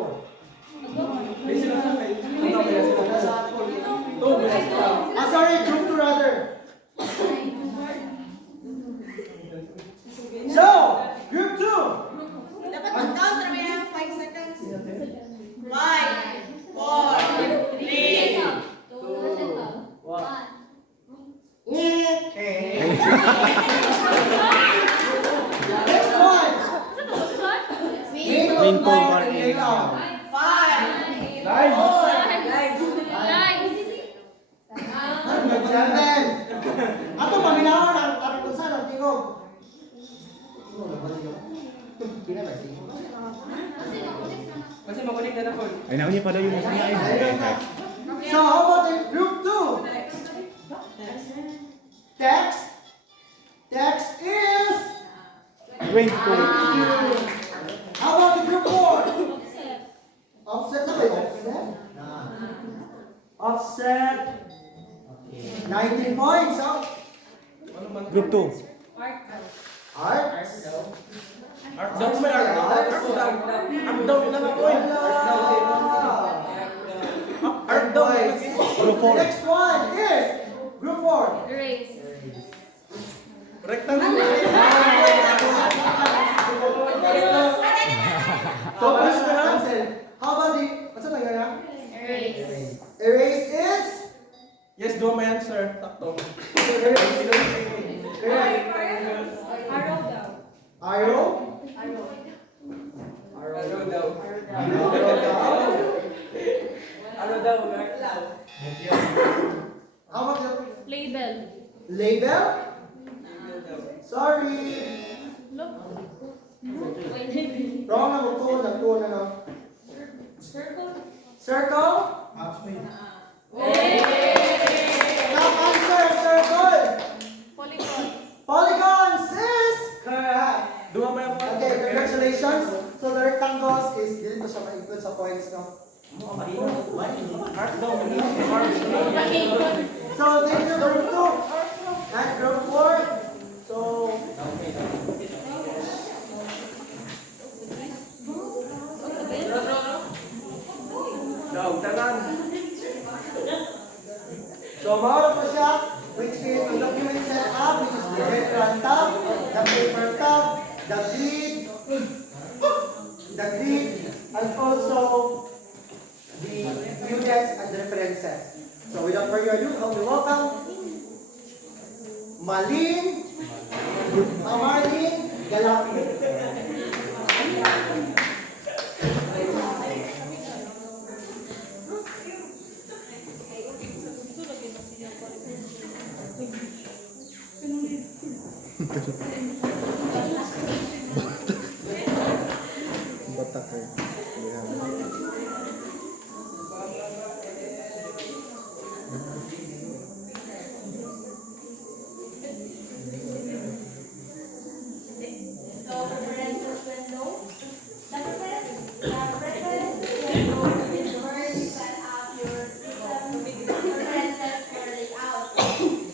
Sorry, group 2 rather. So, group 2. Dapat mag-count na may 5 seconds. 5, 4, 3, Next one. Main code para layout. 5, Line. 7. Ato paminahon ang kung saan ang tingog. Kasi makunik na na call. Ay, nakuha niya pala yung masama eh. So, how about the group 2? Text. Text is. 20. How about the group 4? Offset na ba yung offset? Offset. 19 points. So, Group 2. arts. Art daw may art daw. Art daw lang ako eh. Art daw. Group 4. Next one is group 4. Erase. Rectangle. So, first na cancel. How about the, what's that nga? Erase. Erase is? Yes, do my answer. Takto. Correct. Arrow daw. Arrow? Araw daw. Arrow Araw daw. How about the Label. label? Sorry. Look. Wrong na magtuon na no. Circle? Top answer, circle. Polygon. Polygons is correct. Dua ba yung Okay, congratulations. So the rectangles is dito siya ma-include sa points, no? So thank you group 2 and group 4. So mauro pa siya, which is the document set up, which is the red tab, the paper tab, the grid, and also the units and references. So without further ado, help me welcome Marlene Galapi. So, references window. The reference window is where you set up your system preferences for layout.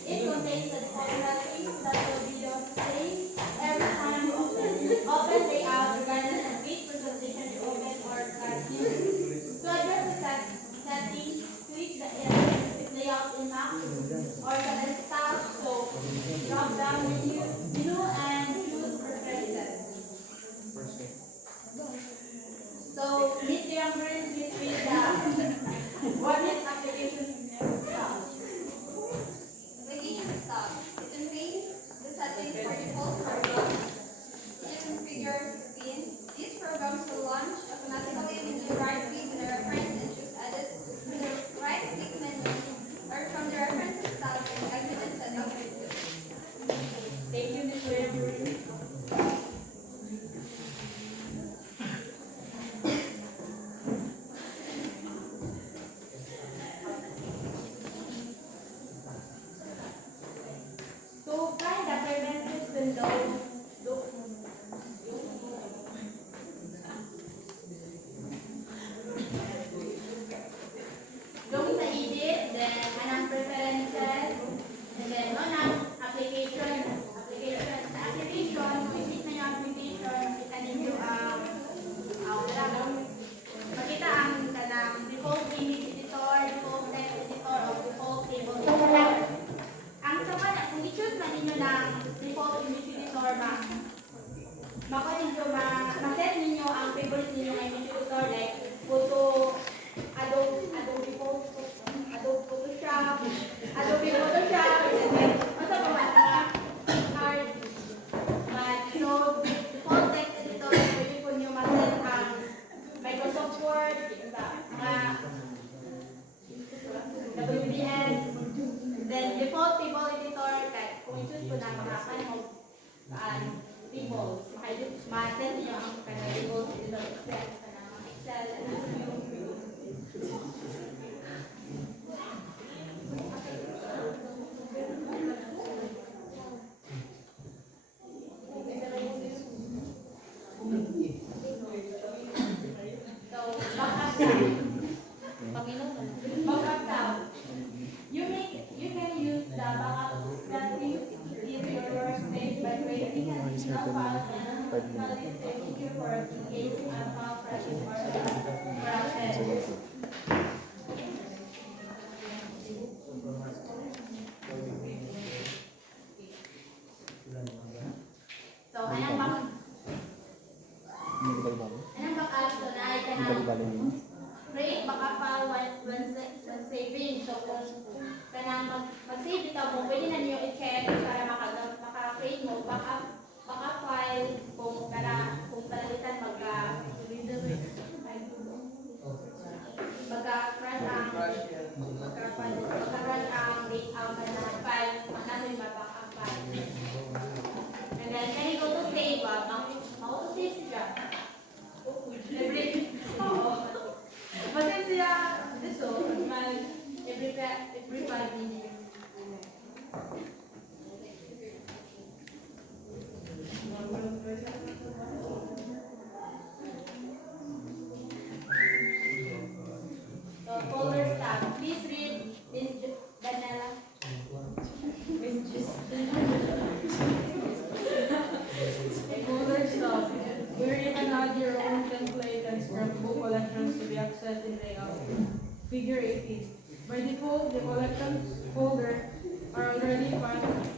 It contains the default settings that will be your same every time you open layout, regardless of which presentation you open or start using. To address the settings, switch the layout in Mac or the desktop. So, drop down menu and choose preferences. So, Mr. Youngren, please read the WordNet application tab. Application stop. It contains the settings for default program. You configure 16. These programs will launch automatically when you right-click on the reference and choose edit from the right-click menu or from the references tab and exit and setup window. Thank you, Mr. Youngren. To find the preferences window, look sa edit, then anong preferences, and then applications. Sa application, kung i-click na yung application, makita ninyo makita ang kanang default image editor, default text editor, o default table editor. Ang sama na, kung i-choose na ninyo ng default image editor, ma-set ninyo ang favorite ninyo ng image editor, like Adobe Photoshop, and then also art. So, default text editor, pwede po nyo ma-set ang Microsoft Word, WBS, then default table editor, kahit kung i-choose po na mga tables, ma-set nyo ang tables editor, Excel, So, backup tab. Backup tab. You can use the backup settings to keep your work safe by creating an additional file and automatically saving your work in case a file crashes or corrupted. So, anong backup? So, naay ka na create backup file when saving. So, kung mag-save ito mo, pwede na niyo i-check para maka-create mo backup file kung talalitan magka-run ang files, namin ma-backup file. And then, can you go to save? Mau-save siya. Oo. Masaya siya. access in layout. Figure 18. By default, the collection folder are already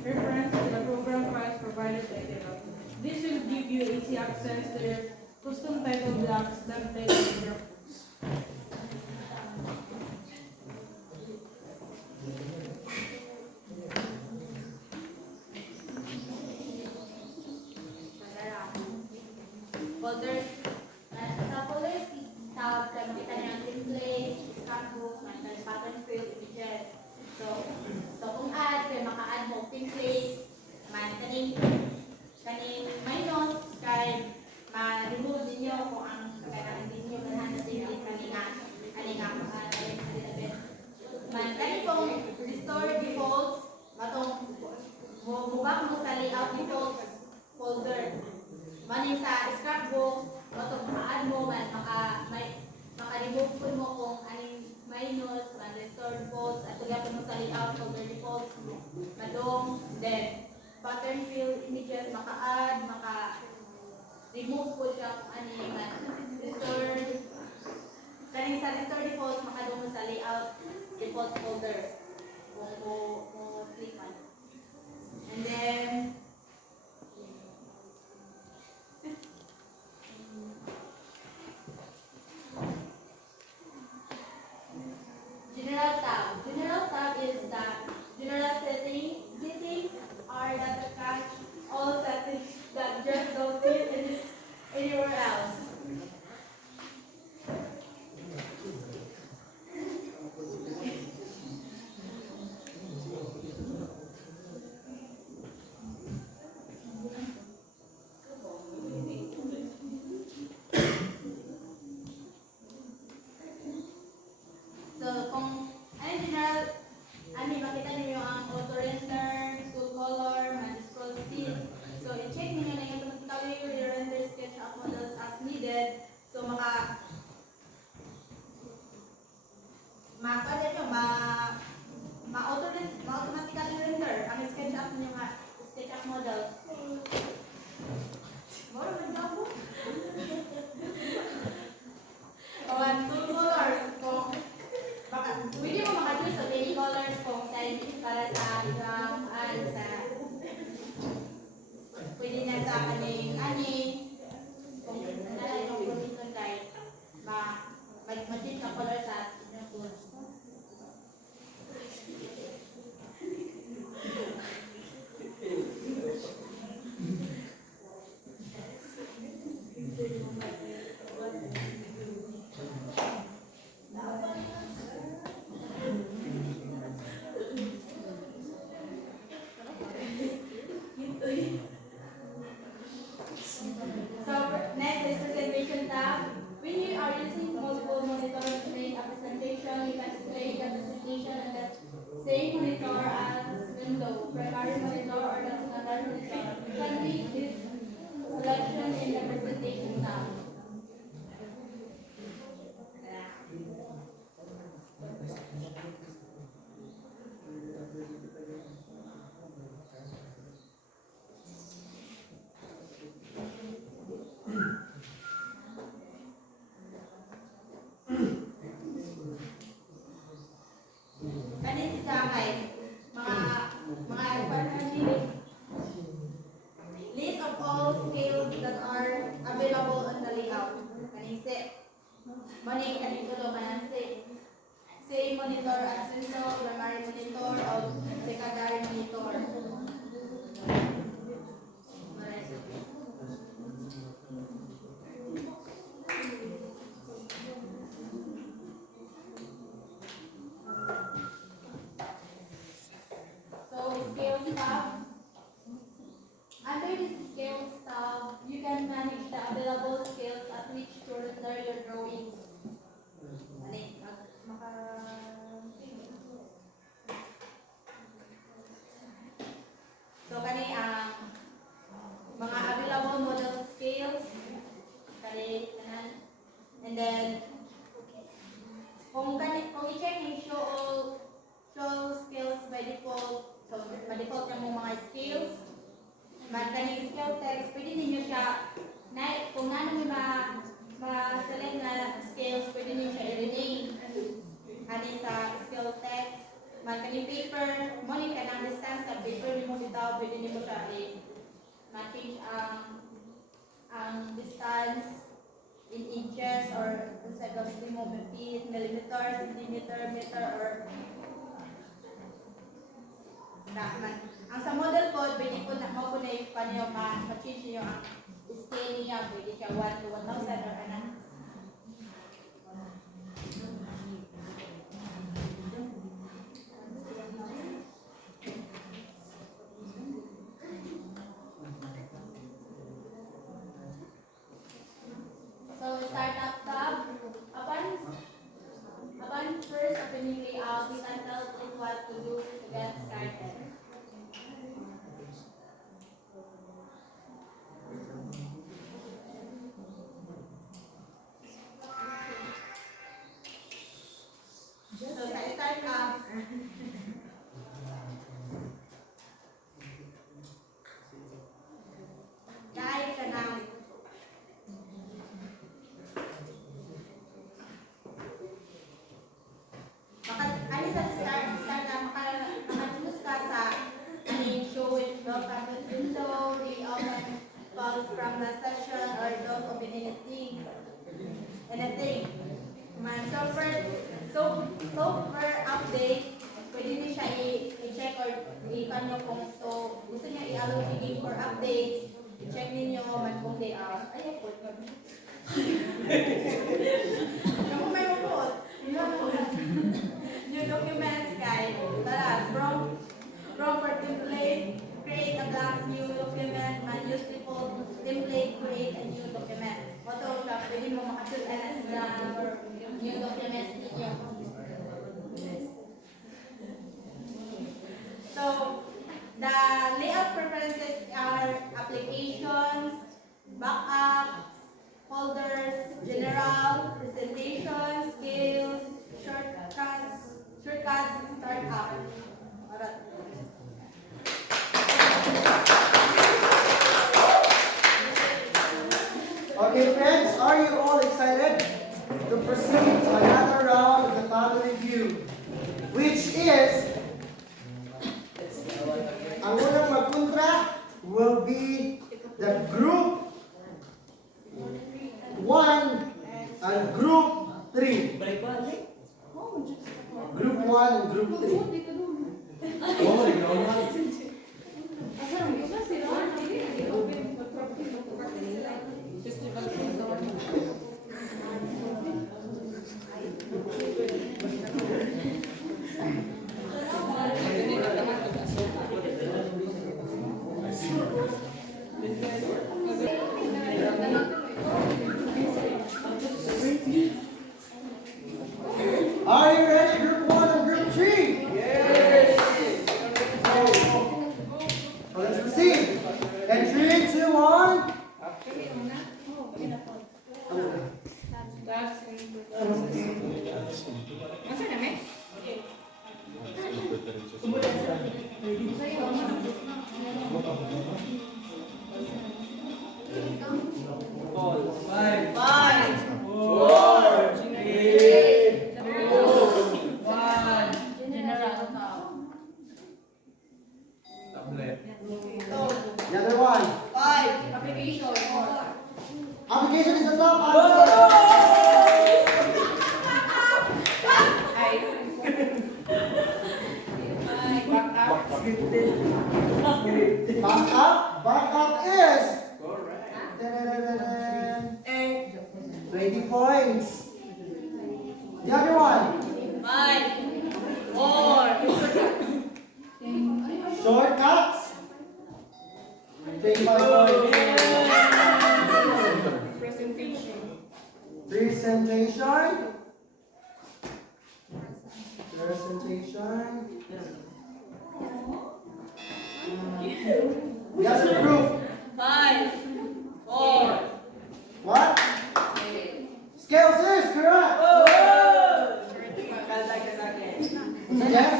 referenced to the program files provided by layout. This will give you easy access to the custom title blocks, templates, and graphics. Folders, sa folders tab, makita niyo ang templates, scrapbooks, may pattern field images. So kung add, kaya maka-add mo templates, kaning minus, kay ma-remove ninyo kung ang kailangan ninyo ganahan na template kaning pong restore defaults, matong bubak mo sa layout defaults folder. Maning sa scrapbooks, matong maka-add mo, maka-remove po mo kung aning minus, restore defaults, at tugyapon mo sa layout folder defaults, madong, then pattern field images, maka-add, maka-remove po siya kung aning restore, kaning sa restore defaults, makadong mo sa layout default folder kung mo click on. And then, General tab. General tab is the general settings are that catch all settings that just don't fit anywhere else. So, kung general, makita niyo ang auto render, tool color, scroll speed. So, i-check niyo na yung automatically render SketchUp models as needed. So, ma-automatically render ang SketchUp niyo SketchUp models. Moro man daw po. Tool colors, kung pwede mo maka-choose sa daily colors kung para sa pwede na sa kung nalala yung provision guide, mag-change ang color sa inyong tools. So next is presentation tab. When you are using multiple monitors to make a presentation, you can display the presentation on the same monitor as window, primary monitor or the secondary monitor. You can make this selection in the presentation tab. Kanin si Jamay, mga list of all scales that are available on the layout. Kanin si Mani, kanin tulo kanan si monitor as window, primary monitor, o secondary monitor. Scales tab. Under this scales tab, you can manage the available scales at which to render your drawings. ani sa skill text. Man kani paper, mo ni kanang distance sa paper nimo bitaw, pwede nimo siya ma-change ang distance in inches or instead of mo feet, millimeter, centimeter, meter or man. Ang sa model code, pwede po na mo po na yung kanyo ma-change niyo ang scale niya, pwede siya 1 to 1,000 or ano. So start up tab. Upon first opening layout, we can tell it what to do to get started. So sa start up, kahit ka na ano sa start na makatus ka sa show it, welcome window, reopen calls from the session or don't open anything. Man, software update, pwede niyo siya i-check or i-kanyo kung gusto niya i-allocate for updates, i-check ninyo man kung they are. Ay, po. Kung may mapot, new documents guys. Tara, from for template, create a blank new document, man use default template, create a new document. Photoshop, pwede mo makachoose as blank or new documents ninyo. So, the layout preferences are applications, backups, folders, general, presentation, skills, shortcuts, startup. Alright. Okay, friends, are you all excited to proceed to another round of the family view, which is, ang unang magkontra will be the group 1 and group 3. Group 1 and group 3. Are you ready, group 1 and group 3? Yes! So let's proceed. And 3, 2, 1. The other one. 5. Application. Application is the top answer. Backup is. Correct. 20 points. The other one. 5. 4. Shortcuts. 25 points. Presentation. Yes, proof. 5. 4. What? Scales is correct. Yes.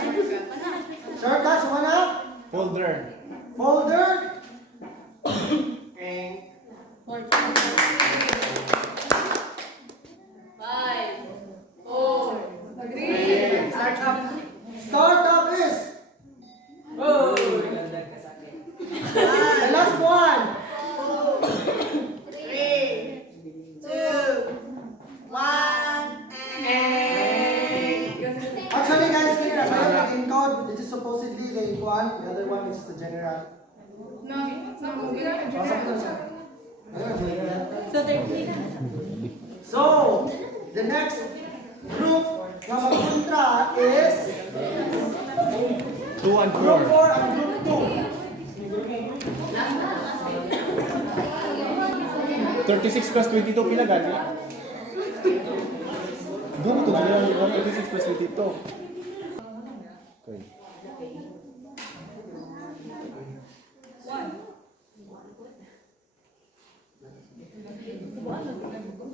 Shortcuts, one up. Folder. Folder. 5. 4. 3. Startup is Oh! Nagdag ka sa akin. the last one. 3, 2, 1, and... Actually, guys, here, as I have encode, this is supposedly the one. The other one is the general. So, the next group na magkontra is 2 and group 4. 4 and group 2. 36 plus 22 pila gani? Doon ito gani 36 plus 22. Okay.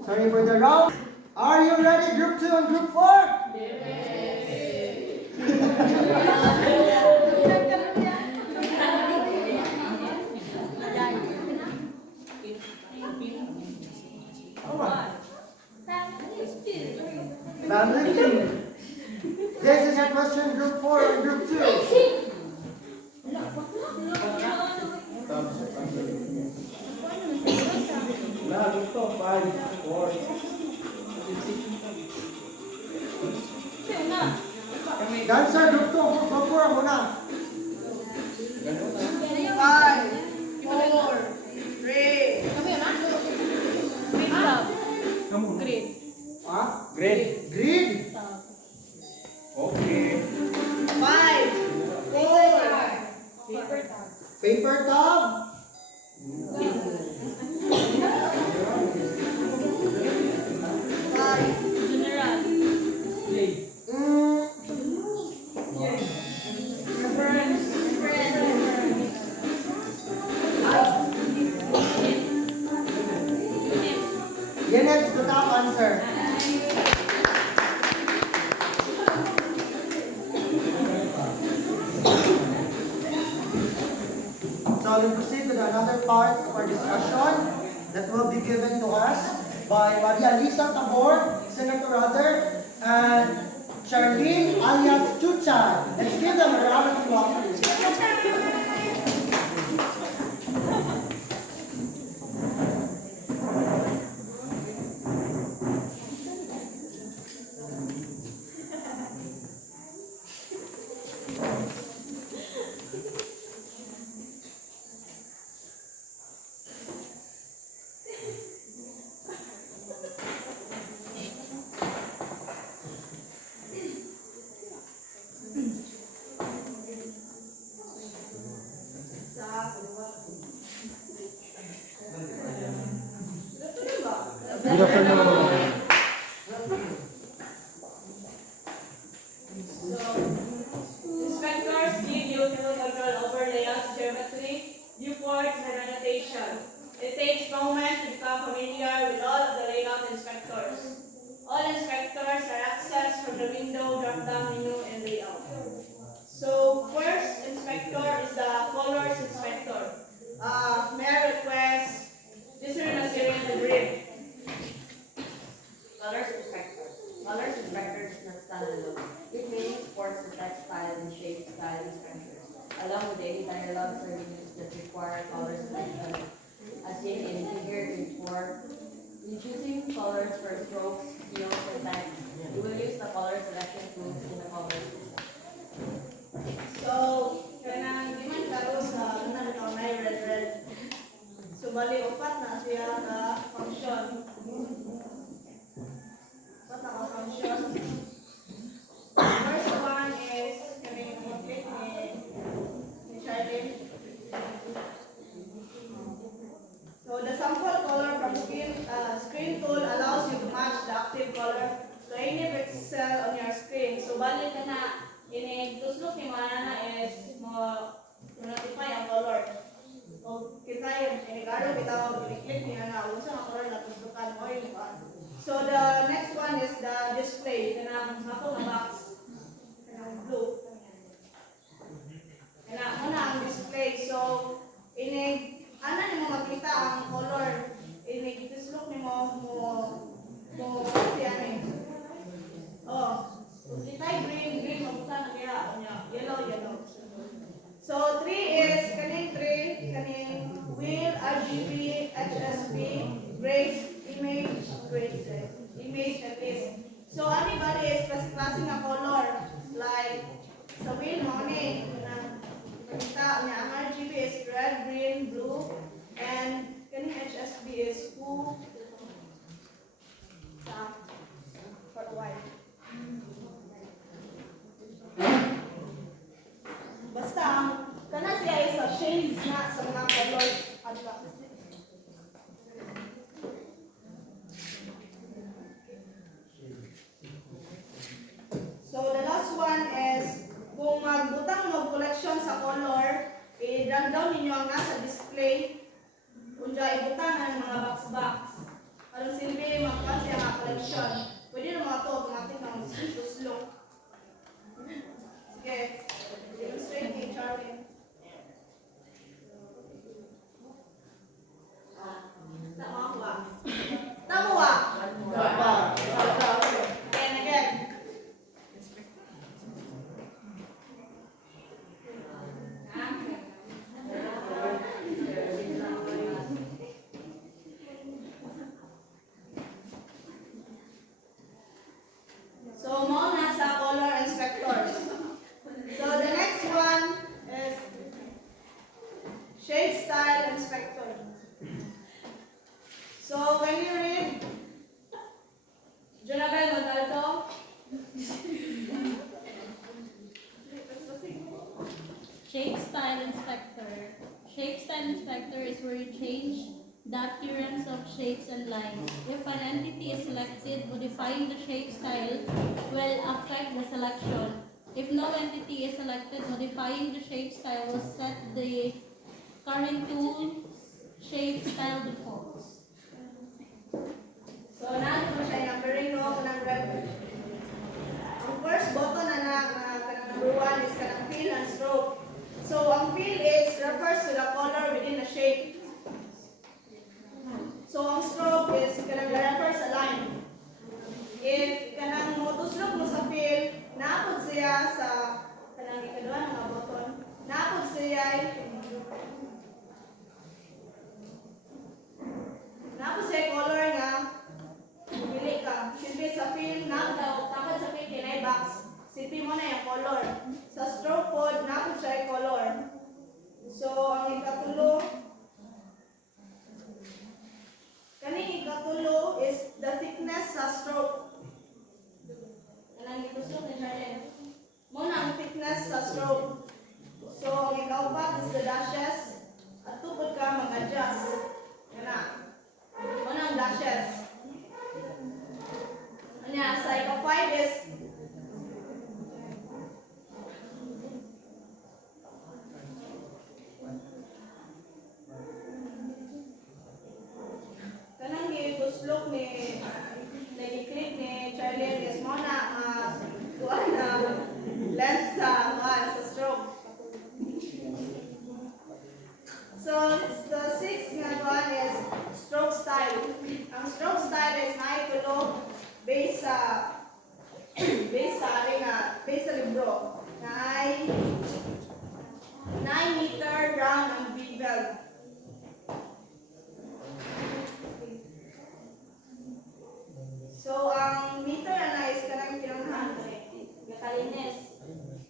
Sorry for the round. Are you ready, group 2 and group 4? Family feud. This is your question, group 4 and group 2. Lahat ito, 5, 4. Dancer, group 2, group 4 muna. 5, 4, 3, Grade tab. Grade. Ha? Grade. Grid. Okay. 5, 4, Paper tub. General. Units, the top answer. So we proceed with another part of our discussion that will be given to us by Maria Lisa Tabor, Senator Rother, and Charlene alias Chucha. Let's give them a round of applause. Good afternoon. Inspectors give you full control over layouts, geometry, viewports, and annotation. It takes moments to become familiar with all of the layout inspectors. All inspectors are accessed from the window, drop-down menu, and layout. So first inspector is the colors inspector. May I request this room is given the grid. Colors inspector. Colors inspector is not standalone. It mainly supports the textile and shape style inspectors, along with any dialogues or menus that require color selection, as seen in figure 4. In choosing colors for strokes, fields, and text, you will use the color selection tools in the color system. So, kanang giman karo sa una nito may red. So, bali upat na siya ka function. Upat na ka function. First one is kaning click ni Charlene. So, the sample color from screen tool allows you to match the active color to any pixel on your screen. So, bali ka na ini-tuslok ni mana is mo-notify ang color. So, kita yung inigaro kita i-click niya na unsa ang color na tuslukan mo yung one. So, the next one is the display. Kanang ako na box. Kanang blue. Kanang muna ang display. So, ana ni mo makita ang color. Tuslok ni mo siya ni. Oh, kita green So anybody is classing a color like sa wheel mo ni na makita niya ang RGB is red, green, blue, and kani HSB is who sa for white. Basta kana siya is a shades na sa mga colors adwa. So the last one is kung magbutang mo collection sa color, i-drag down ninyo ang nasa display. Kung dyan ibutang ang mga box-box. Anong silbi, magkaan siya mga collection. Pwede na mga ito, automatic na mag-slow. Sige, demonstrate ni Charlie. Tama ako ba? Tama ba? Again. So, mo na sa color inspectors. So, the next one is shade style inspector. So, can you read Jonabel Montalto? Shape style inspector. Shape style inspector is where you change the appearance of shapes and lines. If an entity is selected, modifying the shape style will affect the selection. If no entity is selected, modifying the shape style will set the current tool's shape style defaults. So, na mo siya numbering no, kanang red. Ang first button na kanang number 1 is kanang fill and stroke. So, ang fill is refers to the color within the shape. So, ang stroke is kanang refers sa line. If kanang motuslook mo sa fill, naapod siya sa kanang ikaduha nga button. Naapod siya color nga pili ka. Silbi sa fill, tapos sa fill kinay box. Silbi mo na yung color. Sa stroke pod, naapod siya yung color. So, ang ikatulo, kaning ikatulo is the thickness sa stroke. Kanang gusto ni Charlene. Muna ang thickness sa stroke. So, ang ikaupat is the dashes. At tupod ka mag-adjust. Kana. Muna ang dashes. Anya, sa ika-5 is kanang gituslok ni nag-click ni Charlie is mo na kuan na lens sa stroke. So the sixth nga kuan is stroke style. Ang stroke style is naitulo based sa libro. 9 meter round ang bevel. So, ang meter na is kanang kinunhan gakalinis,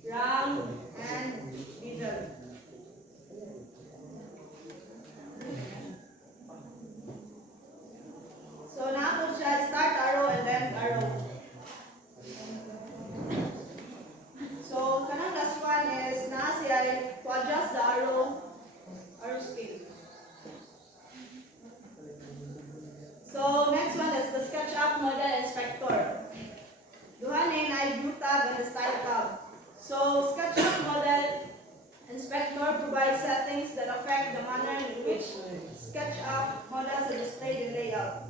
round, and bevel. So, naapod siya start arrow and length arrow. So, kanang last one is naa siya to adjust the arrow speed. So, next one is the SketchUp Model Inspector. Duha na ay view tab and the style tab. So, SketchUp Model Inspector provides settings that affect the manner in which SketchUp models are displayed in layout.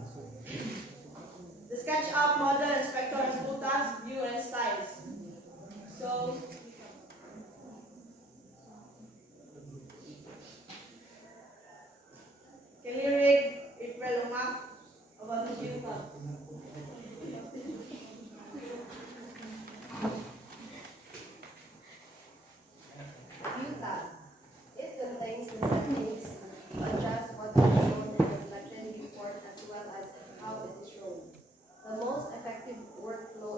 The SketchUp Model Inspector has two tabs, view and styles. So, can you read April Umak about the view tab? View tab. It contains the settings to adjust what is shown in the selection report as well as how it is shown. The most effective workflow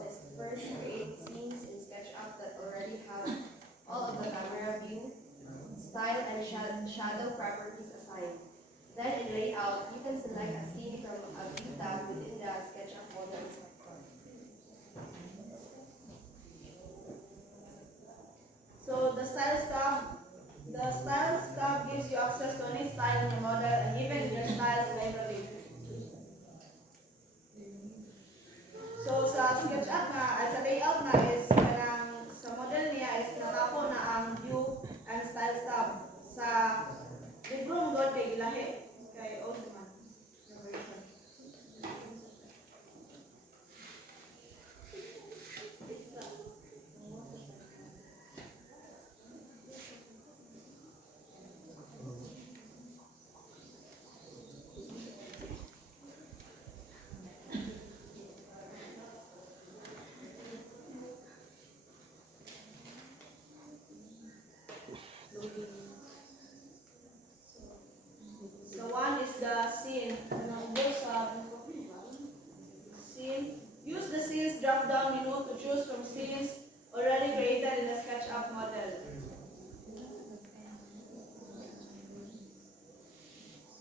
drop-down menu to choose from scenes already created in the SketchUp model.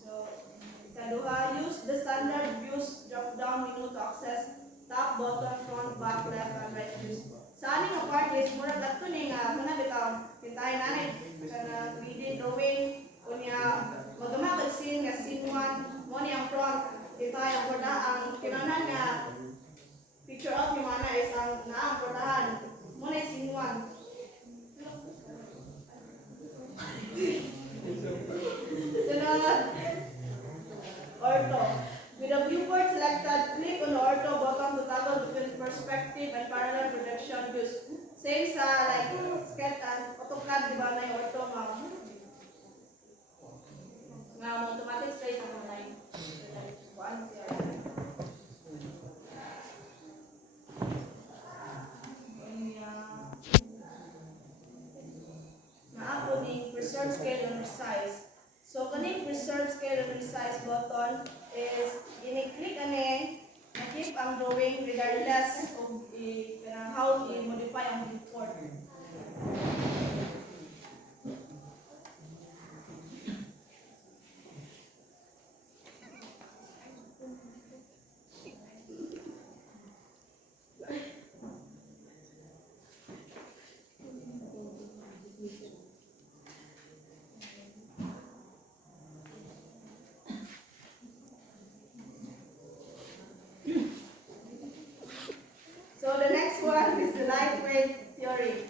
So, ikaduha, use the standard views drop-down menu to access top, bottom, front, back, left, and right views. Sa aning nga part is murag ato ni nga muna bitaw pintayin anay kana 3D drawing kunya magama kag scene nga scene 1 mo ni ang front pintayin ang borda ang kinanan nga picture out ni mana is ang naang bordahan mo ni scene 1. Sunod, ortho. With the viewport selected, click on the ortho button to toggle between perspective and parallel projection views. Same sa like sketch and AutoCAD, di ba na yung ortho nga automatic straight na line. Naapo ni preserve scale and resize. So kaning preserve scale and resize button is ini-click ani keep ang drawing regardless of how i-modify ang viewport. So the next one is the lightweight theory.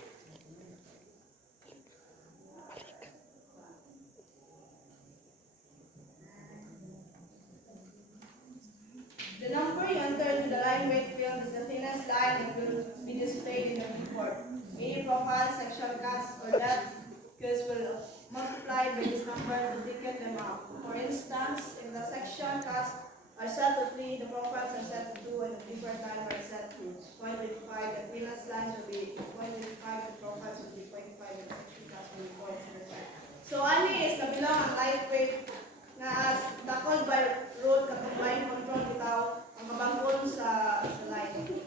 The number you enter into the lightweight field is the thinnest line that will be displayed in the viewport. Any profile, section, cast, or depth cues will multiply by this number to ticket them out. For instance, if the section cast are set to 3, the profiles are set to 2, and the paper time are set to 0.25. The thinnest lines will be 0.25, the profiles will be 0.5, and the section cast will be 0.75. So, ani is kabilang ang lightweight na takol by road katong line control bitaw ang mabanggon sa line.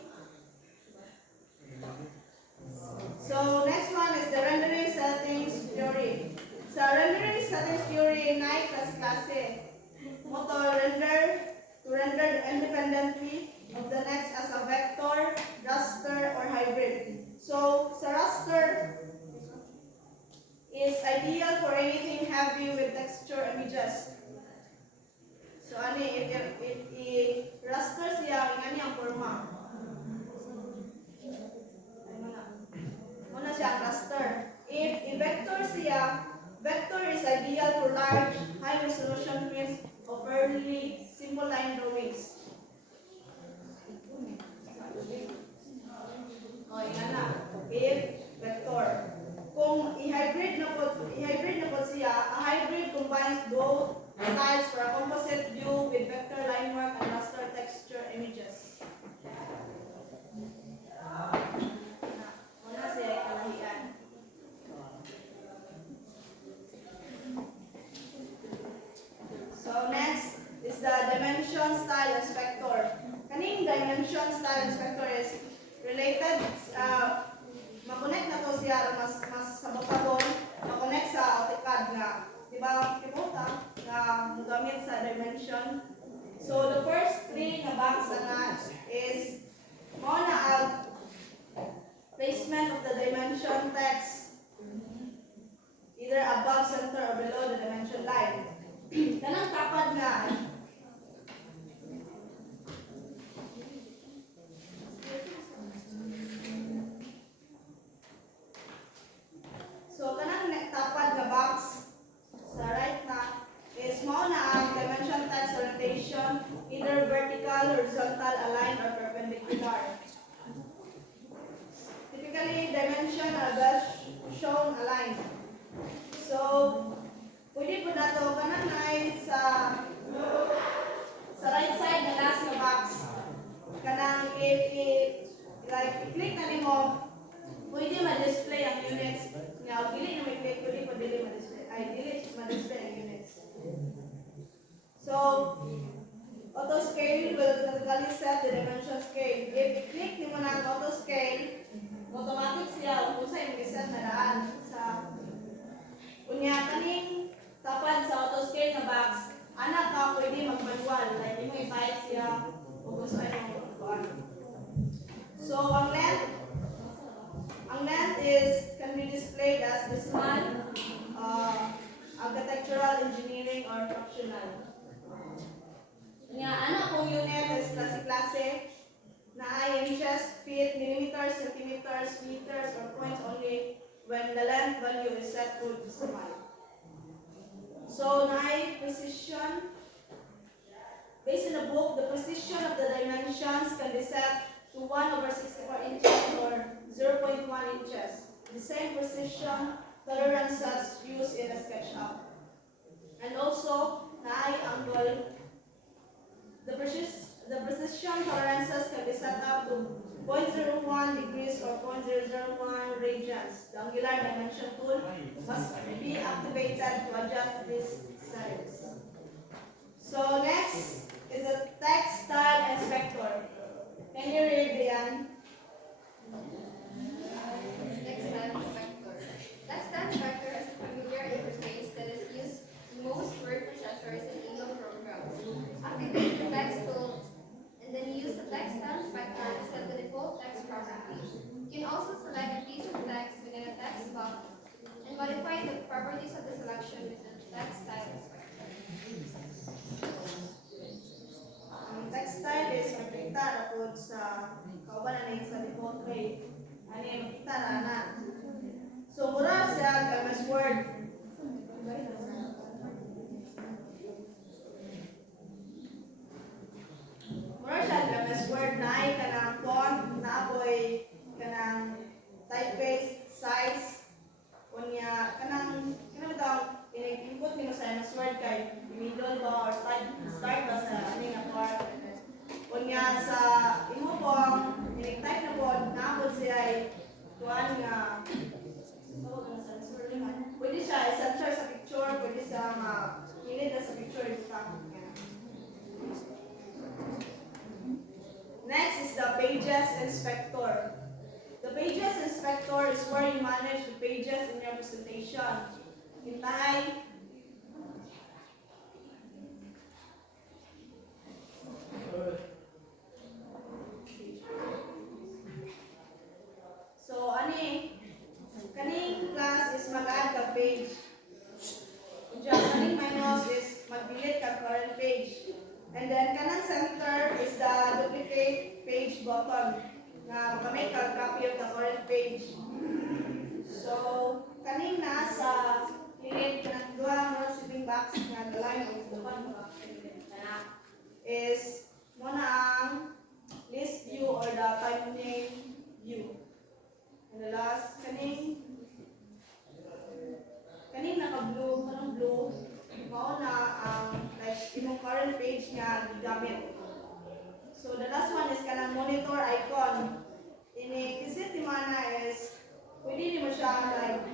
So, next one is the rendering settings theory. Sa rendering settings theory, klase-klase. Motor to render independently of the next as a vector, raster, or hybrid. So, sa raster is ideal for anything heavy with texture images. So, ani, if raster siya, ingani ang forma. Muna siya ang raster. If vector siya, vector is ideal for large, high-resolution prints of early simple line drawings. O, yan na. If vector. Kung i-hybrid na po siya, a hybrid combines both styles for a composite view with vector line work and raster texture images. Muna siya ay kalahian. So next is the dimension style inspector. Kaning dimension style inspector is related, makonect na to siya mas sabotador, makonect sa AutoCAD nga. Diba, kiputa nga gamit sa dimension. So the first three nga box na is muna ang placement of the dimension text either above, center, or below the dimension line. Kanang tapad nga so kanang tapad nga box sa right na is mao na ang dimension text orientation either vertical, horizontal, aligned, or perpendicular. Typically dimension are best shown aligned. So pwede po na ito kanang sa right side na last na box. Kanang i-click na nimo, pwede ma-display ang units. Nga, dili na may click, pwede po dili ma-display. Dili ma-display ang units. So, auto scale will automatically set the dimension scale. If i-click nimo na ang auto scale, automatic siya kung sa imong set na daan sa unya kaning tapad sa auto scale na box, ana ka pwede mag-manual like imo i-type siya o kung sa imong kuan. So ang length is can be displayed as decimal, architectural, engineering, or fractional. Nga, ana kong unit is klase-klase na ay inches, feet, millimeters, centimeters, meters, or points only when the length value is set to decimal. So, na ay precision. Based on the book, the precision of the dimensions can be set to 1/64 inches or 0.1 inches. The same precision tolerances used in a SketchUp. And also, na ay angle. The precision tolerances can be set up to 0.01 degrees or 0.001 radians. The angular dimension tool must be activated to adjust this size. So next is the text style inspector. Can you read Diane? Textile inspector. Textile inspector is a familiar interface that is used in most word processors and email programs. Activate the text tool and then use the textile inspector to set the default text properties. You can also select a piece of text within a text box and modify the properties of the selection with the textile inspector. Ang textile is makita na po sa kauban na sa default rate. Ano yung makita na. So, mura siya MS Word. Mura siya MS Word na ay kanang font, na apoy kanang typeface, size, unya kanang daw input nimo sa MS Word kay middle ba or start ba sa ani nga part. Unya sa imo pong type na pod naabot siya ay kuan nga pwede siya i-center sa picture, pwede siya kilid na sa picture ito. Next is the Pages Inspector. The Pages Inspector is where you manage the pages in your presentation. Hintay. So, kaning class is mag-add ka page. Kaning minus is mag-delete ka current page. And then, kanang center is the duplicate page button na makamake ka copy of the current page. So, kaning nasa kilid kanang duha mo shipping box nga the line of the one is muna ang list view or the thumbnail view. And the last kaning naka-blue, kanang blue, mao na ang like imong current page nga gigamit. So the last one is kanang monitor icon. Ini kasi timana is pwede di mo siya like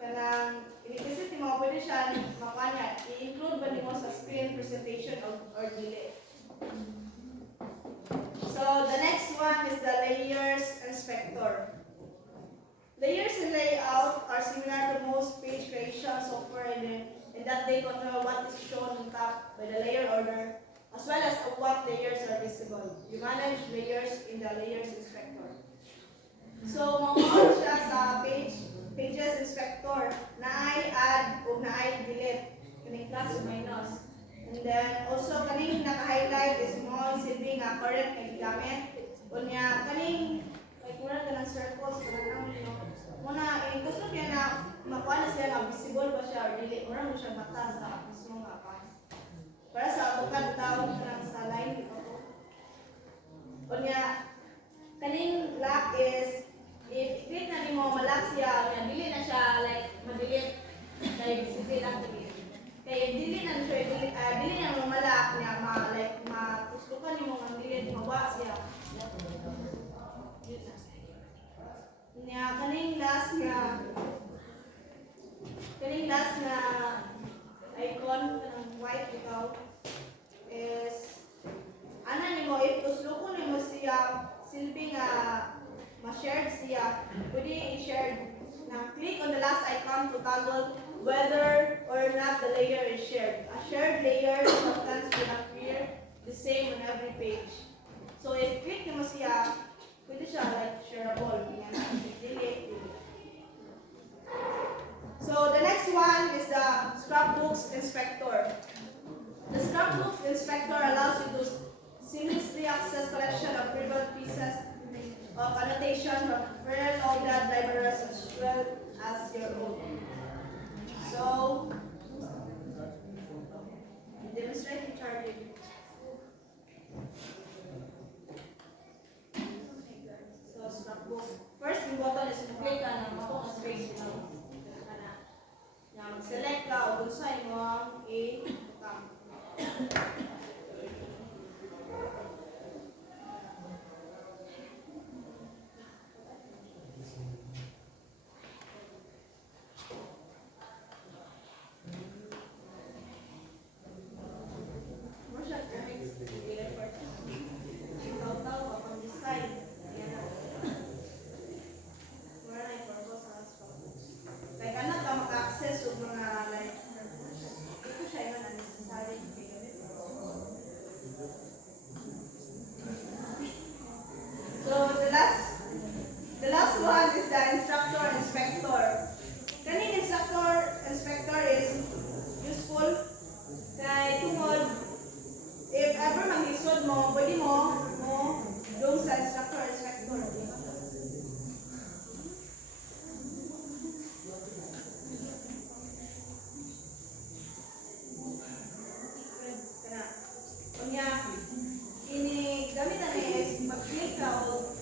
kanang ini kasi mo pwede siya makanya i-include ba nimo sa screen presentation or delete. So the next one is the layers inspector. Layers and layout are similar to most page creation software in that they control what is shown on top by the layer order as well as what layers are visible. You manage layers in the layers inspector. So mamuha siya sa pages inspector na ay add o na ay delete kaning plus o minus. And then also kaning naka-highlight is mo silbing nga current nga gigamit. Unya kaning like mura ka ng circles para nang muna gusto niya na makuha na siya na visible ba siya or dili. Mura mo siya mata sa mismo nga pa. Para sa AutoCAD tawag ka sa line ito. Unya kaning lock is if i-click na nimo malak siya, dili na siya like ma-delete kay sige lang delete. Kaya dili na siya dili na mo malak niya tuslukan nimo ang delete mawa siya. Nya kaning last na icon kanang white ikaw is keeping ma-shared siya, pwede i-share na click on the last icon to toggle whether or not the layer is shared. A shared layer sometimes will appear the same on every page. So if click mo siya, pwede siya like shareable. Yan na, delete. So the next one is the scrapbooks inspector. The scrapbooks inspector allows you to seamlessly access collection of previous pieces of annotation from preloaded libraries as well as your own. So, demonstrate Charlie. So, scrapbook. First, yung button is click ka na mo ang space na mag-select ka o kung saan mo ang i-butang. The last one is the instructor inspector. Kaning instructor inspector is useful kay tungod if ever maglisod mo, pwede mo doon sa instructor inspector. Kana. Kunya ini gamitan ni is mag-click ka o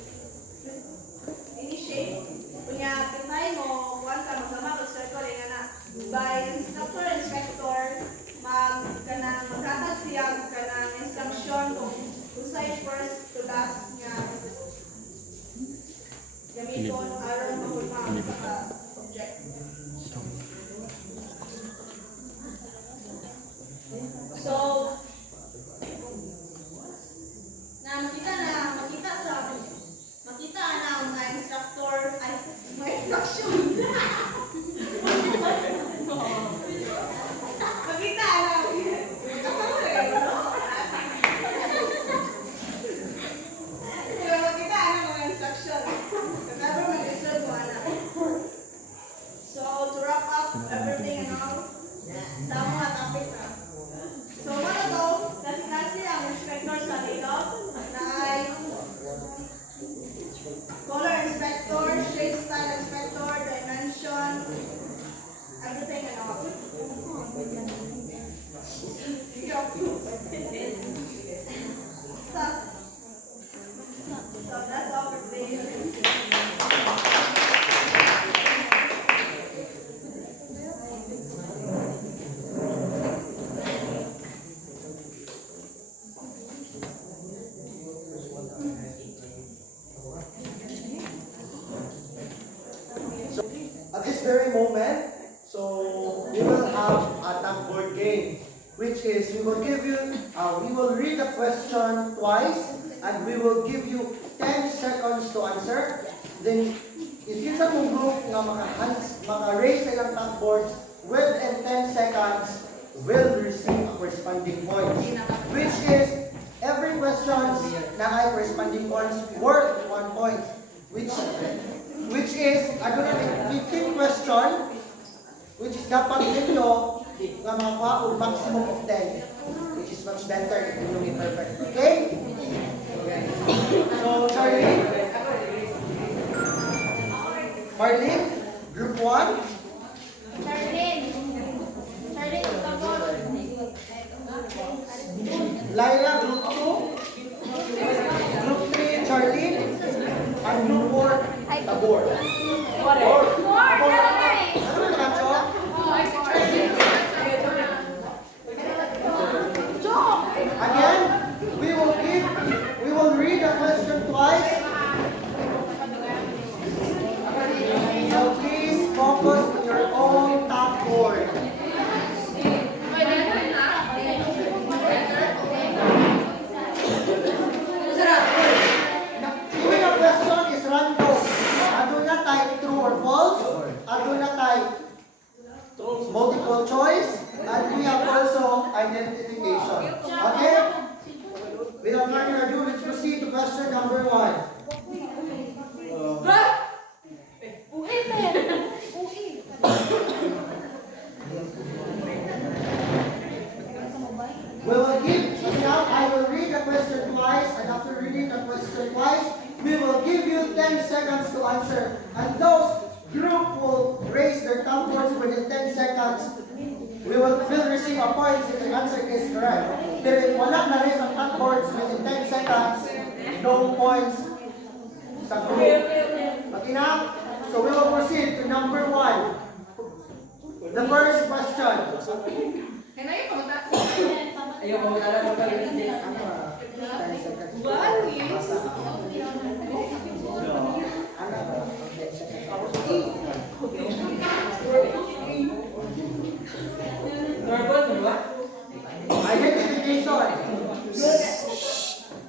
initiate. Kunya pintay mo kuan ka magdama og circle nga na. By instructor inspector maghatag siya kanang instruction kung usay first to last nga gamiton aron mahulma sa object. So makita na ang mga instructor ay mga instruction. Makita na. Makita na mga instruction. Never mag-instruct mo na. So to wrap up everything and all, sa mga topic na. So mga to, kasi ang inspector sa layout na ay color inspector, shape style inspector, dimension, everything and all. So that's all for today. At this very moment, so we will have a tag board game, which is we will read the question twice, and we will give you 10 seconds to answer. Then, if you sa mong group nga maka-raise sa ilang tag boards within 10 seconds, will receive a corresponding points, which is every question na ay corresponding points worth 1 point, which is, I'm going to make 15 question, which is dapat ninyo nga makakuha og maximum of 10, which is much better if you be perfect. Okay? So, Charlie? Marlene? Group 1? Charlene, tabor. Lyra, Group 2? Group 3, Charlene? And Group 4, Tabor. Ano ba Nacho? Again, we will read the question twice. So please focus on your own top board. Give me a random. Aduna type true or false. Aduna type multiple choice. And we have also identification. Okay? Without further ado, let's proceed to question number 1. We will give, now I will read the question twice, and after reading the question twice, we will give you 10 seconds to answer. And those group will raise their thumb boards within 10 seconds. We will receive a point if the answer is correct. Pero if wala na raise ang thumb boards within 10 seconds, no points sa group. Okay na? So we will proceed to number 1. The first question. Ayaw ko talaga pa rin. Identification.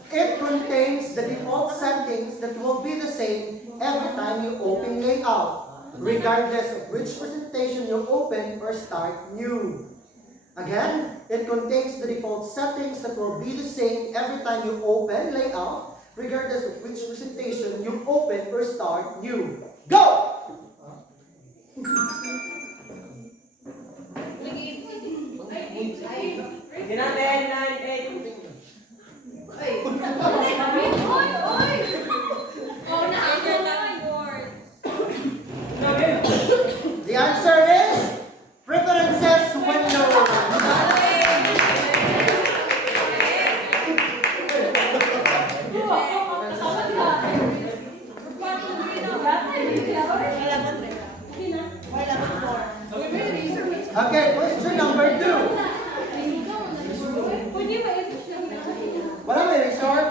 It contains the default settings that will be the same every time you open layout, regardless of which presentation you open or start new. Again, it contains the default settings that will be the same every time you open layout, regardless of which presentation you open or start new. Go! Ginamit, 9, 8. The answer is preferences window. Okay, question number 2. Wala may eraser?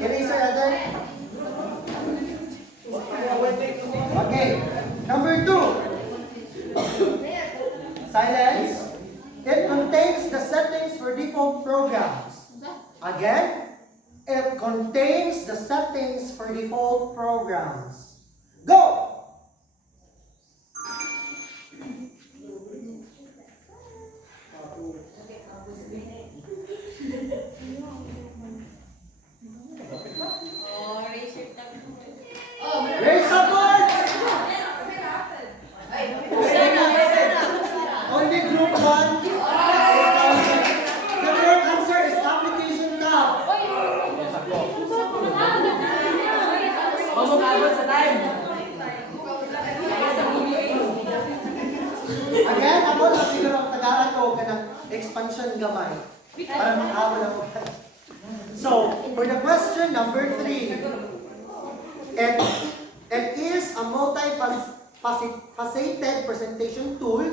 Eraser natin? Okay, number 2. Silence. It contains the settings for default programs. Again, it contains the settings for default programs. Go! Raise the board! Only group 1. The correct answer is application tab. Abot sa time. Again, ako lang siguro ang tagalan ko ka ng expansion gamay para makawala ko. So, for the question number 3, it is a multifaceted presentation tool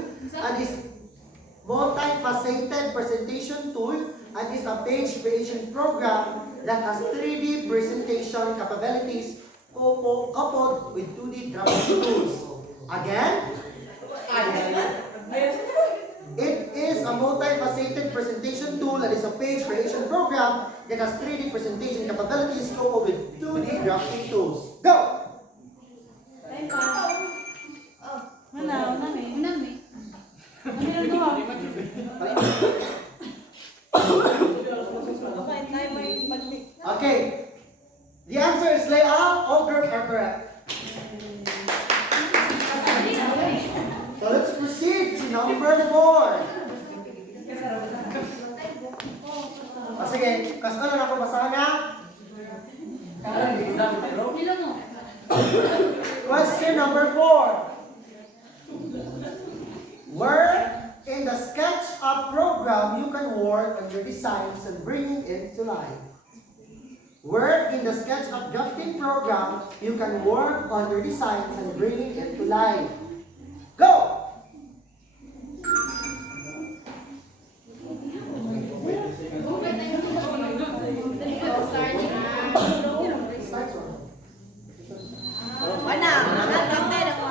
and is a page creation program that has 3D presentation capabilities coupled with 2D graphic tools. Again, it is a multifaceted presentation tool that is a page creation program that has 3D presentation capabilities coupled with 2D graphic tools. Go! Okay. The answer is layout. All groups are correct. So let's proceed to number 4. Sige, kasi ano na ako basahan na? Question number 4. Where in the SketchUp program you can work on your designs and bring it to life? Where in the SketchUp drafting program you can work on your designs and bring it to life? Go!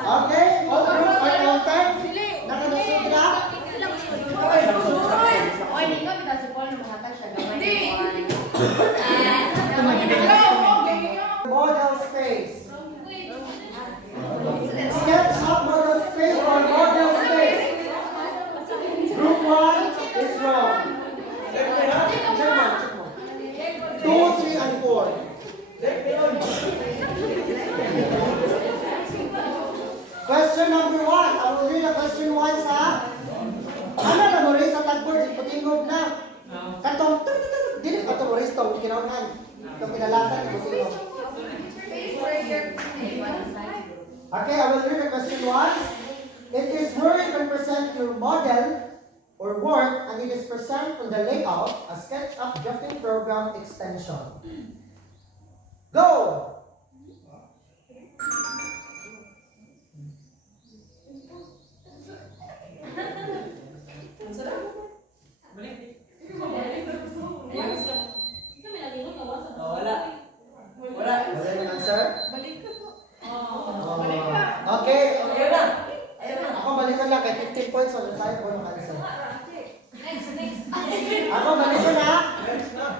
Okay, all groups are counted. Nakadusog na? Model space. Question number 1. I will read the question 1 sa... Ano na mo rin sa tagboard? Iputingog na. Katong... Dili ka ito mo rin itong kinaunan. Itong kinalasan. Iputingog. Okay, I will read the question 1. It is where you can present your model or work, and it is present on the layout, a SketchUp drafting program extension. Go! Wala. Wala yung answer? Okay. Ayun na. Ayun na. Ako balikan lang kay 15 points on the time ko ng answer. Next. Ako balikan na.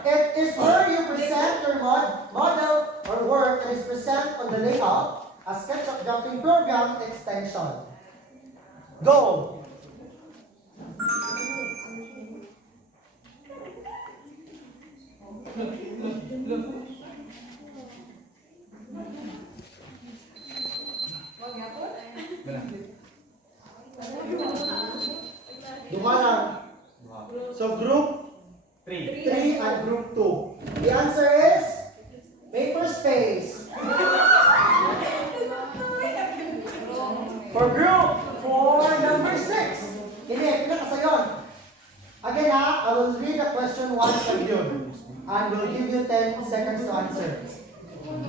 It is where you present your model or work and is present on the layout, a SketchUp drafting program extension. Go! Dumalang. So group 3 and group 2. The answer is paper space. For group 4, number 6. Hindi, pinakasayon. Again ha, I will read the question once again and will give you 10 seconds to answer.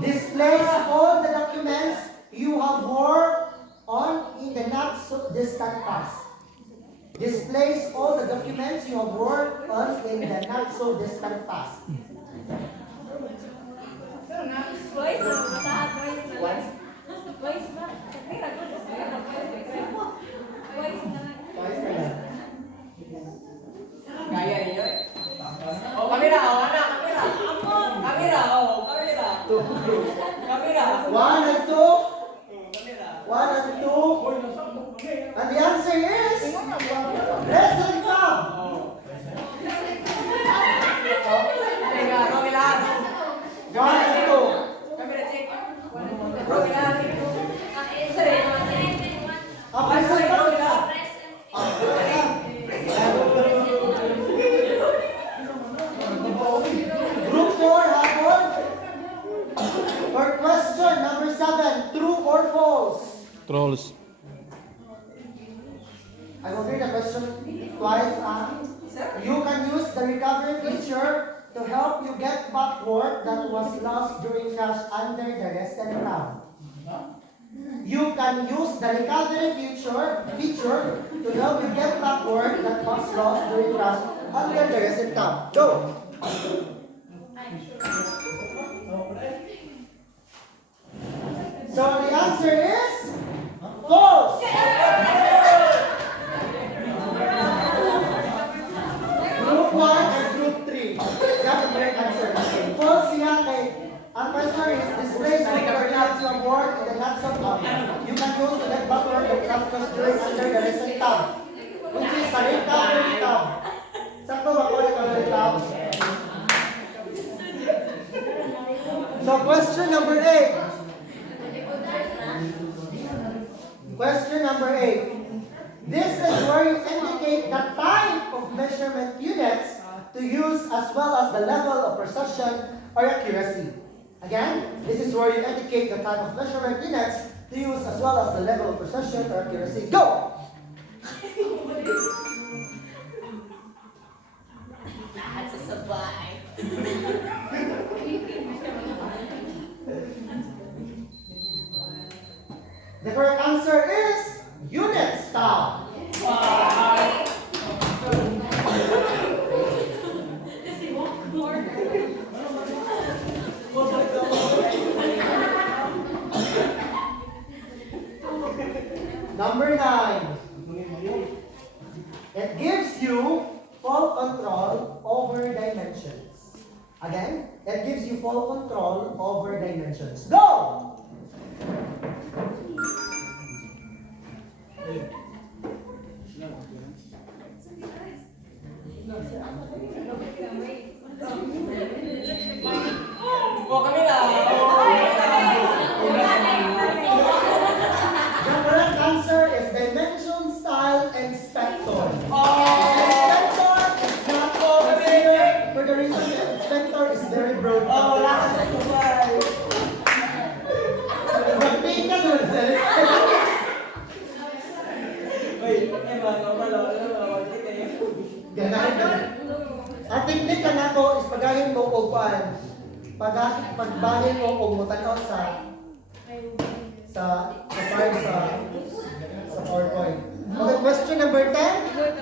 Displays all the documents you have worked on in the not so distant past. Displays all the documents you have worked on in the not so distant past. Kaya ninyo? Oh, kamera. Oh, anak. Kamera. Kamera. Oh, kamera. Kamera. 1 and 2. Kamera. 1 and 2. And the answer is wrestling club. Teka, kamera. 1 and 2. Kamera check. Kamera. Okay, so Group 4, hapon. For question number 7, true or false? Trolls. I will read the question twice. You can use the recovery feature to help you get back work that was lost during crash under the rested tab. You can use the recovery feature to help you get back work that was lost during crash under the rested tab. Go! So the answer is false. Group 1 and Group 3. That's the correct answer. False yan kay ang question is displays all the documents you have worked in the not so tab. You can use the get back work that was lost during under the recent tab, which is the recovery tab. Sakto ba ko recovery tab? So question number 8. Question number 8. This is where you indicate the type of measurement units to use as well as the level of precision or accuracy. Again, this is where you indicate the type of measurement units to use as well as the level of precision or accuracy. Go! That's a supply. The correct answer is units tab. Number 9. It gives you full control over dimensions. Again, it gives you full control over dimensions. Go! Oh, kamera. The correct answer pagbalik ko kung mutanaw sa card sa PowerPoint. Okay, question number 10.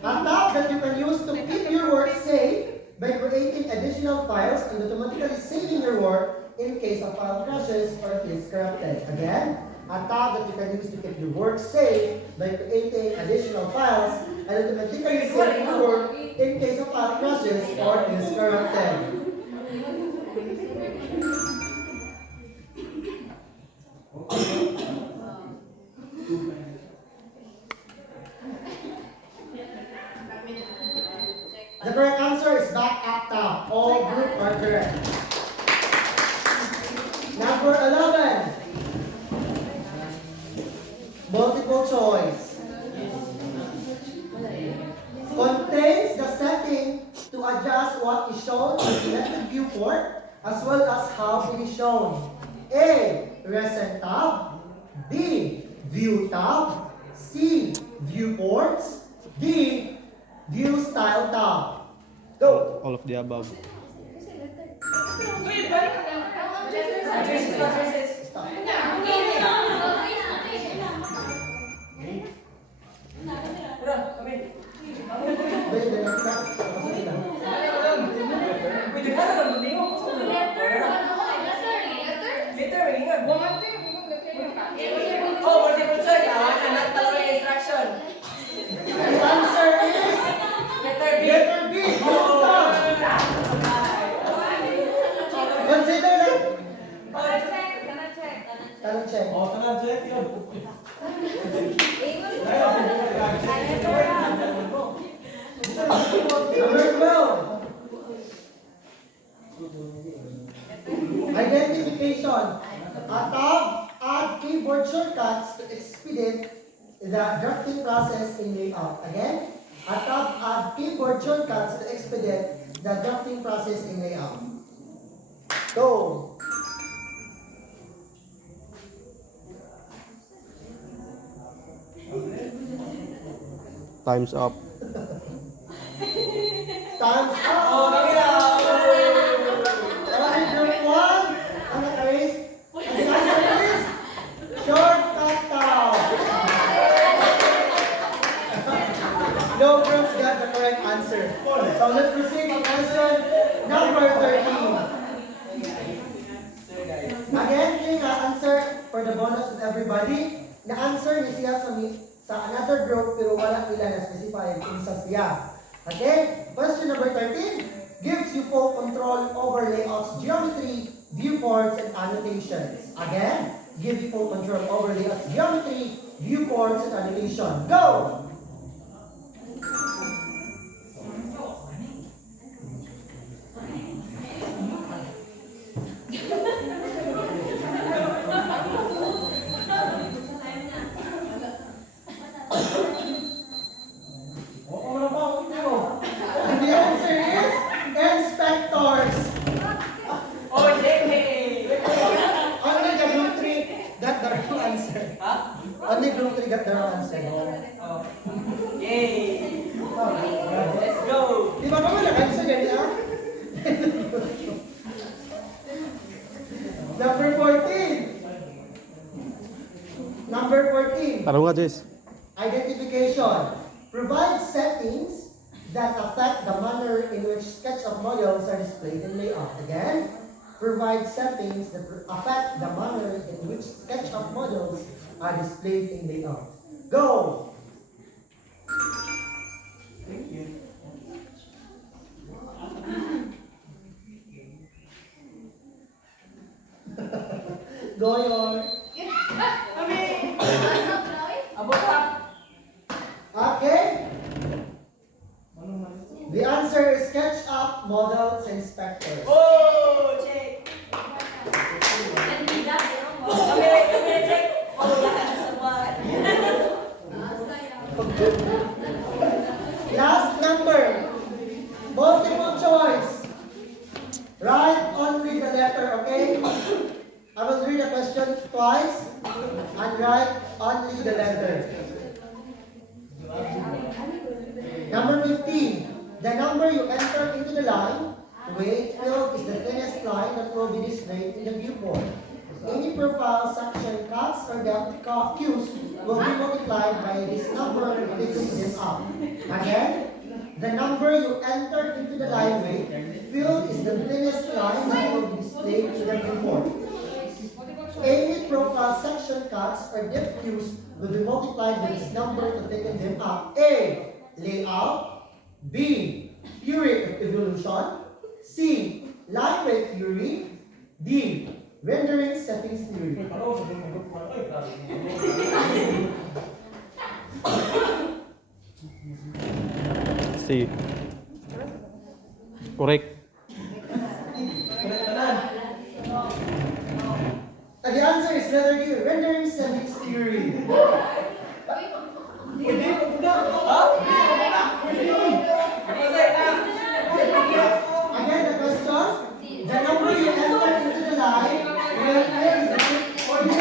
A tab that you can use to keep your work safe by creating additional files and automatically saving your work in case of file crashes or is corrupted. Again, a tab that you can use to keep your work safe by creating additional files and automatically saving your work in case of file crashes or is corrupted. The correct answer is back up tab. All group are correct. Number 11. Multiple choice. Contains the setting to adjust what is shown on the selected viewport as well as how it is shown. A. Recent tab. B. View tab. C. Viewports. D. View style tab. Go! All of the above. Oh, multiple choice. Not talaga yung instruction. The answer is Letter B. letter B. View tab. Consider that. Tanong check. Oh, tanan check yun. Number 12. Identification. A tab add keyboard shortcuts to expedite the drafting process in layout. Again, a tab add keyboard shortcuts to expedite the drafting process in layout. Go. Time's up. Time's up. Oh, kabila. Alright, group 1. Ang naka-raise. And the answer is shortcut tab. No groups got the correct answer. So let's proceed to question number 13. Again, yung answer for the bonus of everybody. Na-answer ni siya sa another group pero wala nila na-specify kung sa siya. Okay? Question number 13 gives you full control over layouts, geometry, viewports, and annotations. Again, give you full control over layouts, geometry, viewports, and annotation. Go! And the answer is inspectors. Oh, JK. Only the group 3 got the wrong answer. Huh? Only group 3 got the wrong answer. Oh. Yay. Let's go. Di ba naman nag-answer ganyan, ha? Number 14. Number 14. Taro nga, Jess. Identification. Provide settings that affect the manner in which SketchUp models are displayed in layout. Again, provide settings that affect the manner in which SketchUp models are displayed in layout. Go! Go your. Abot ha. Okay. The answer is SketchUp models inspectors. Oh, check. Kamera, check. Oh, lahat sa sabat. Last number. Multiple choice. Write only the letter, okay? I will read the question twice and write only the letter. Number 15. The number you enter into the line weight field is the thinnest line that will be displayed in the viewport. Any profile, section, cuts, or depth cues will be multiplied by this number and picking them up. Again, the number you enter into the line weight field is the thinnest line that will be displayed in the viewport. Any profile, section, cuts, or depth cues will be multiplied by this number to thicken them up. A. Layout. B. Theory of evolution. C. Line weight theory. D. Rendering settings theory. C. Correct. And the answer is letter D. Rendering settings theory. Again, the question. The number you enter into the line will be or you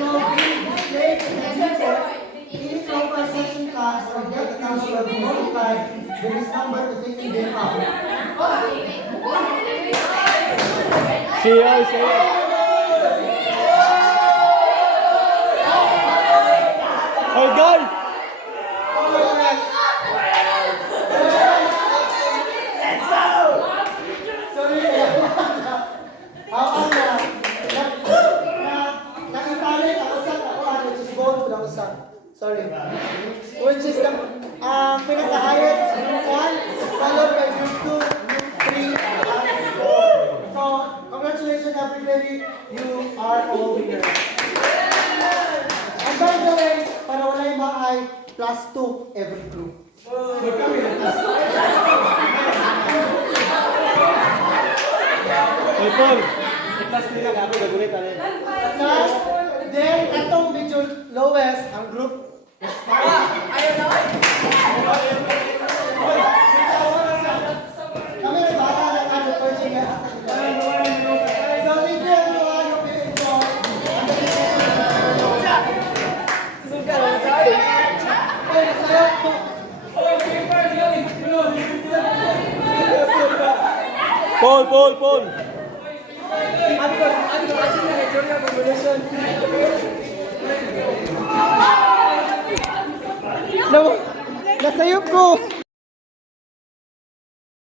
will be displayed in the viewport. Any profile, section, class, or depth counts will be multiplied with this number to taking them up. Oh God! Sorry. Nakitali ako sa which is both for ako sorry. Which is the pinaka-highest group 1 followed by group 2, 3, and 4. So, congratulations everybody. You are all winners. And by the way, para wala yung mga ay +2 every group. Hey Paul, i-class nila kami gagulit ano. Plus, then, itong medyo lowest, ang group. Kami na baka ng ano po siya. So, thank you everyone. Hope you enjoy. Paul! Nasayop ko!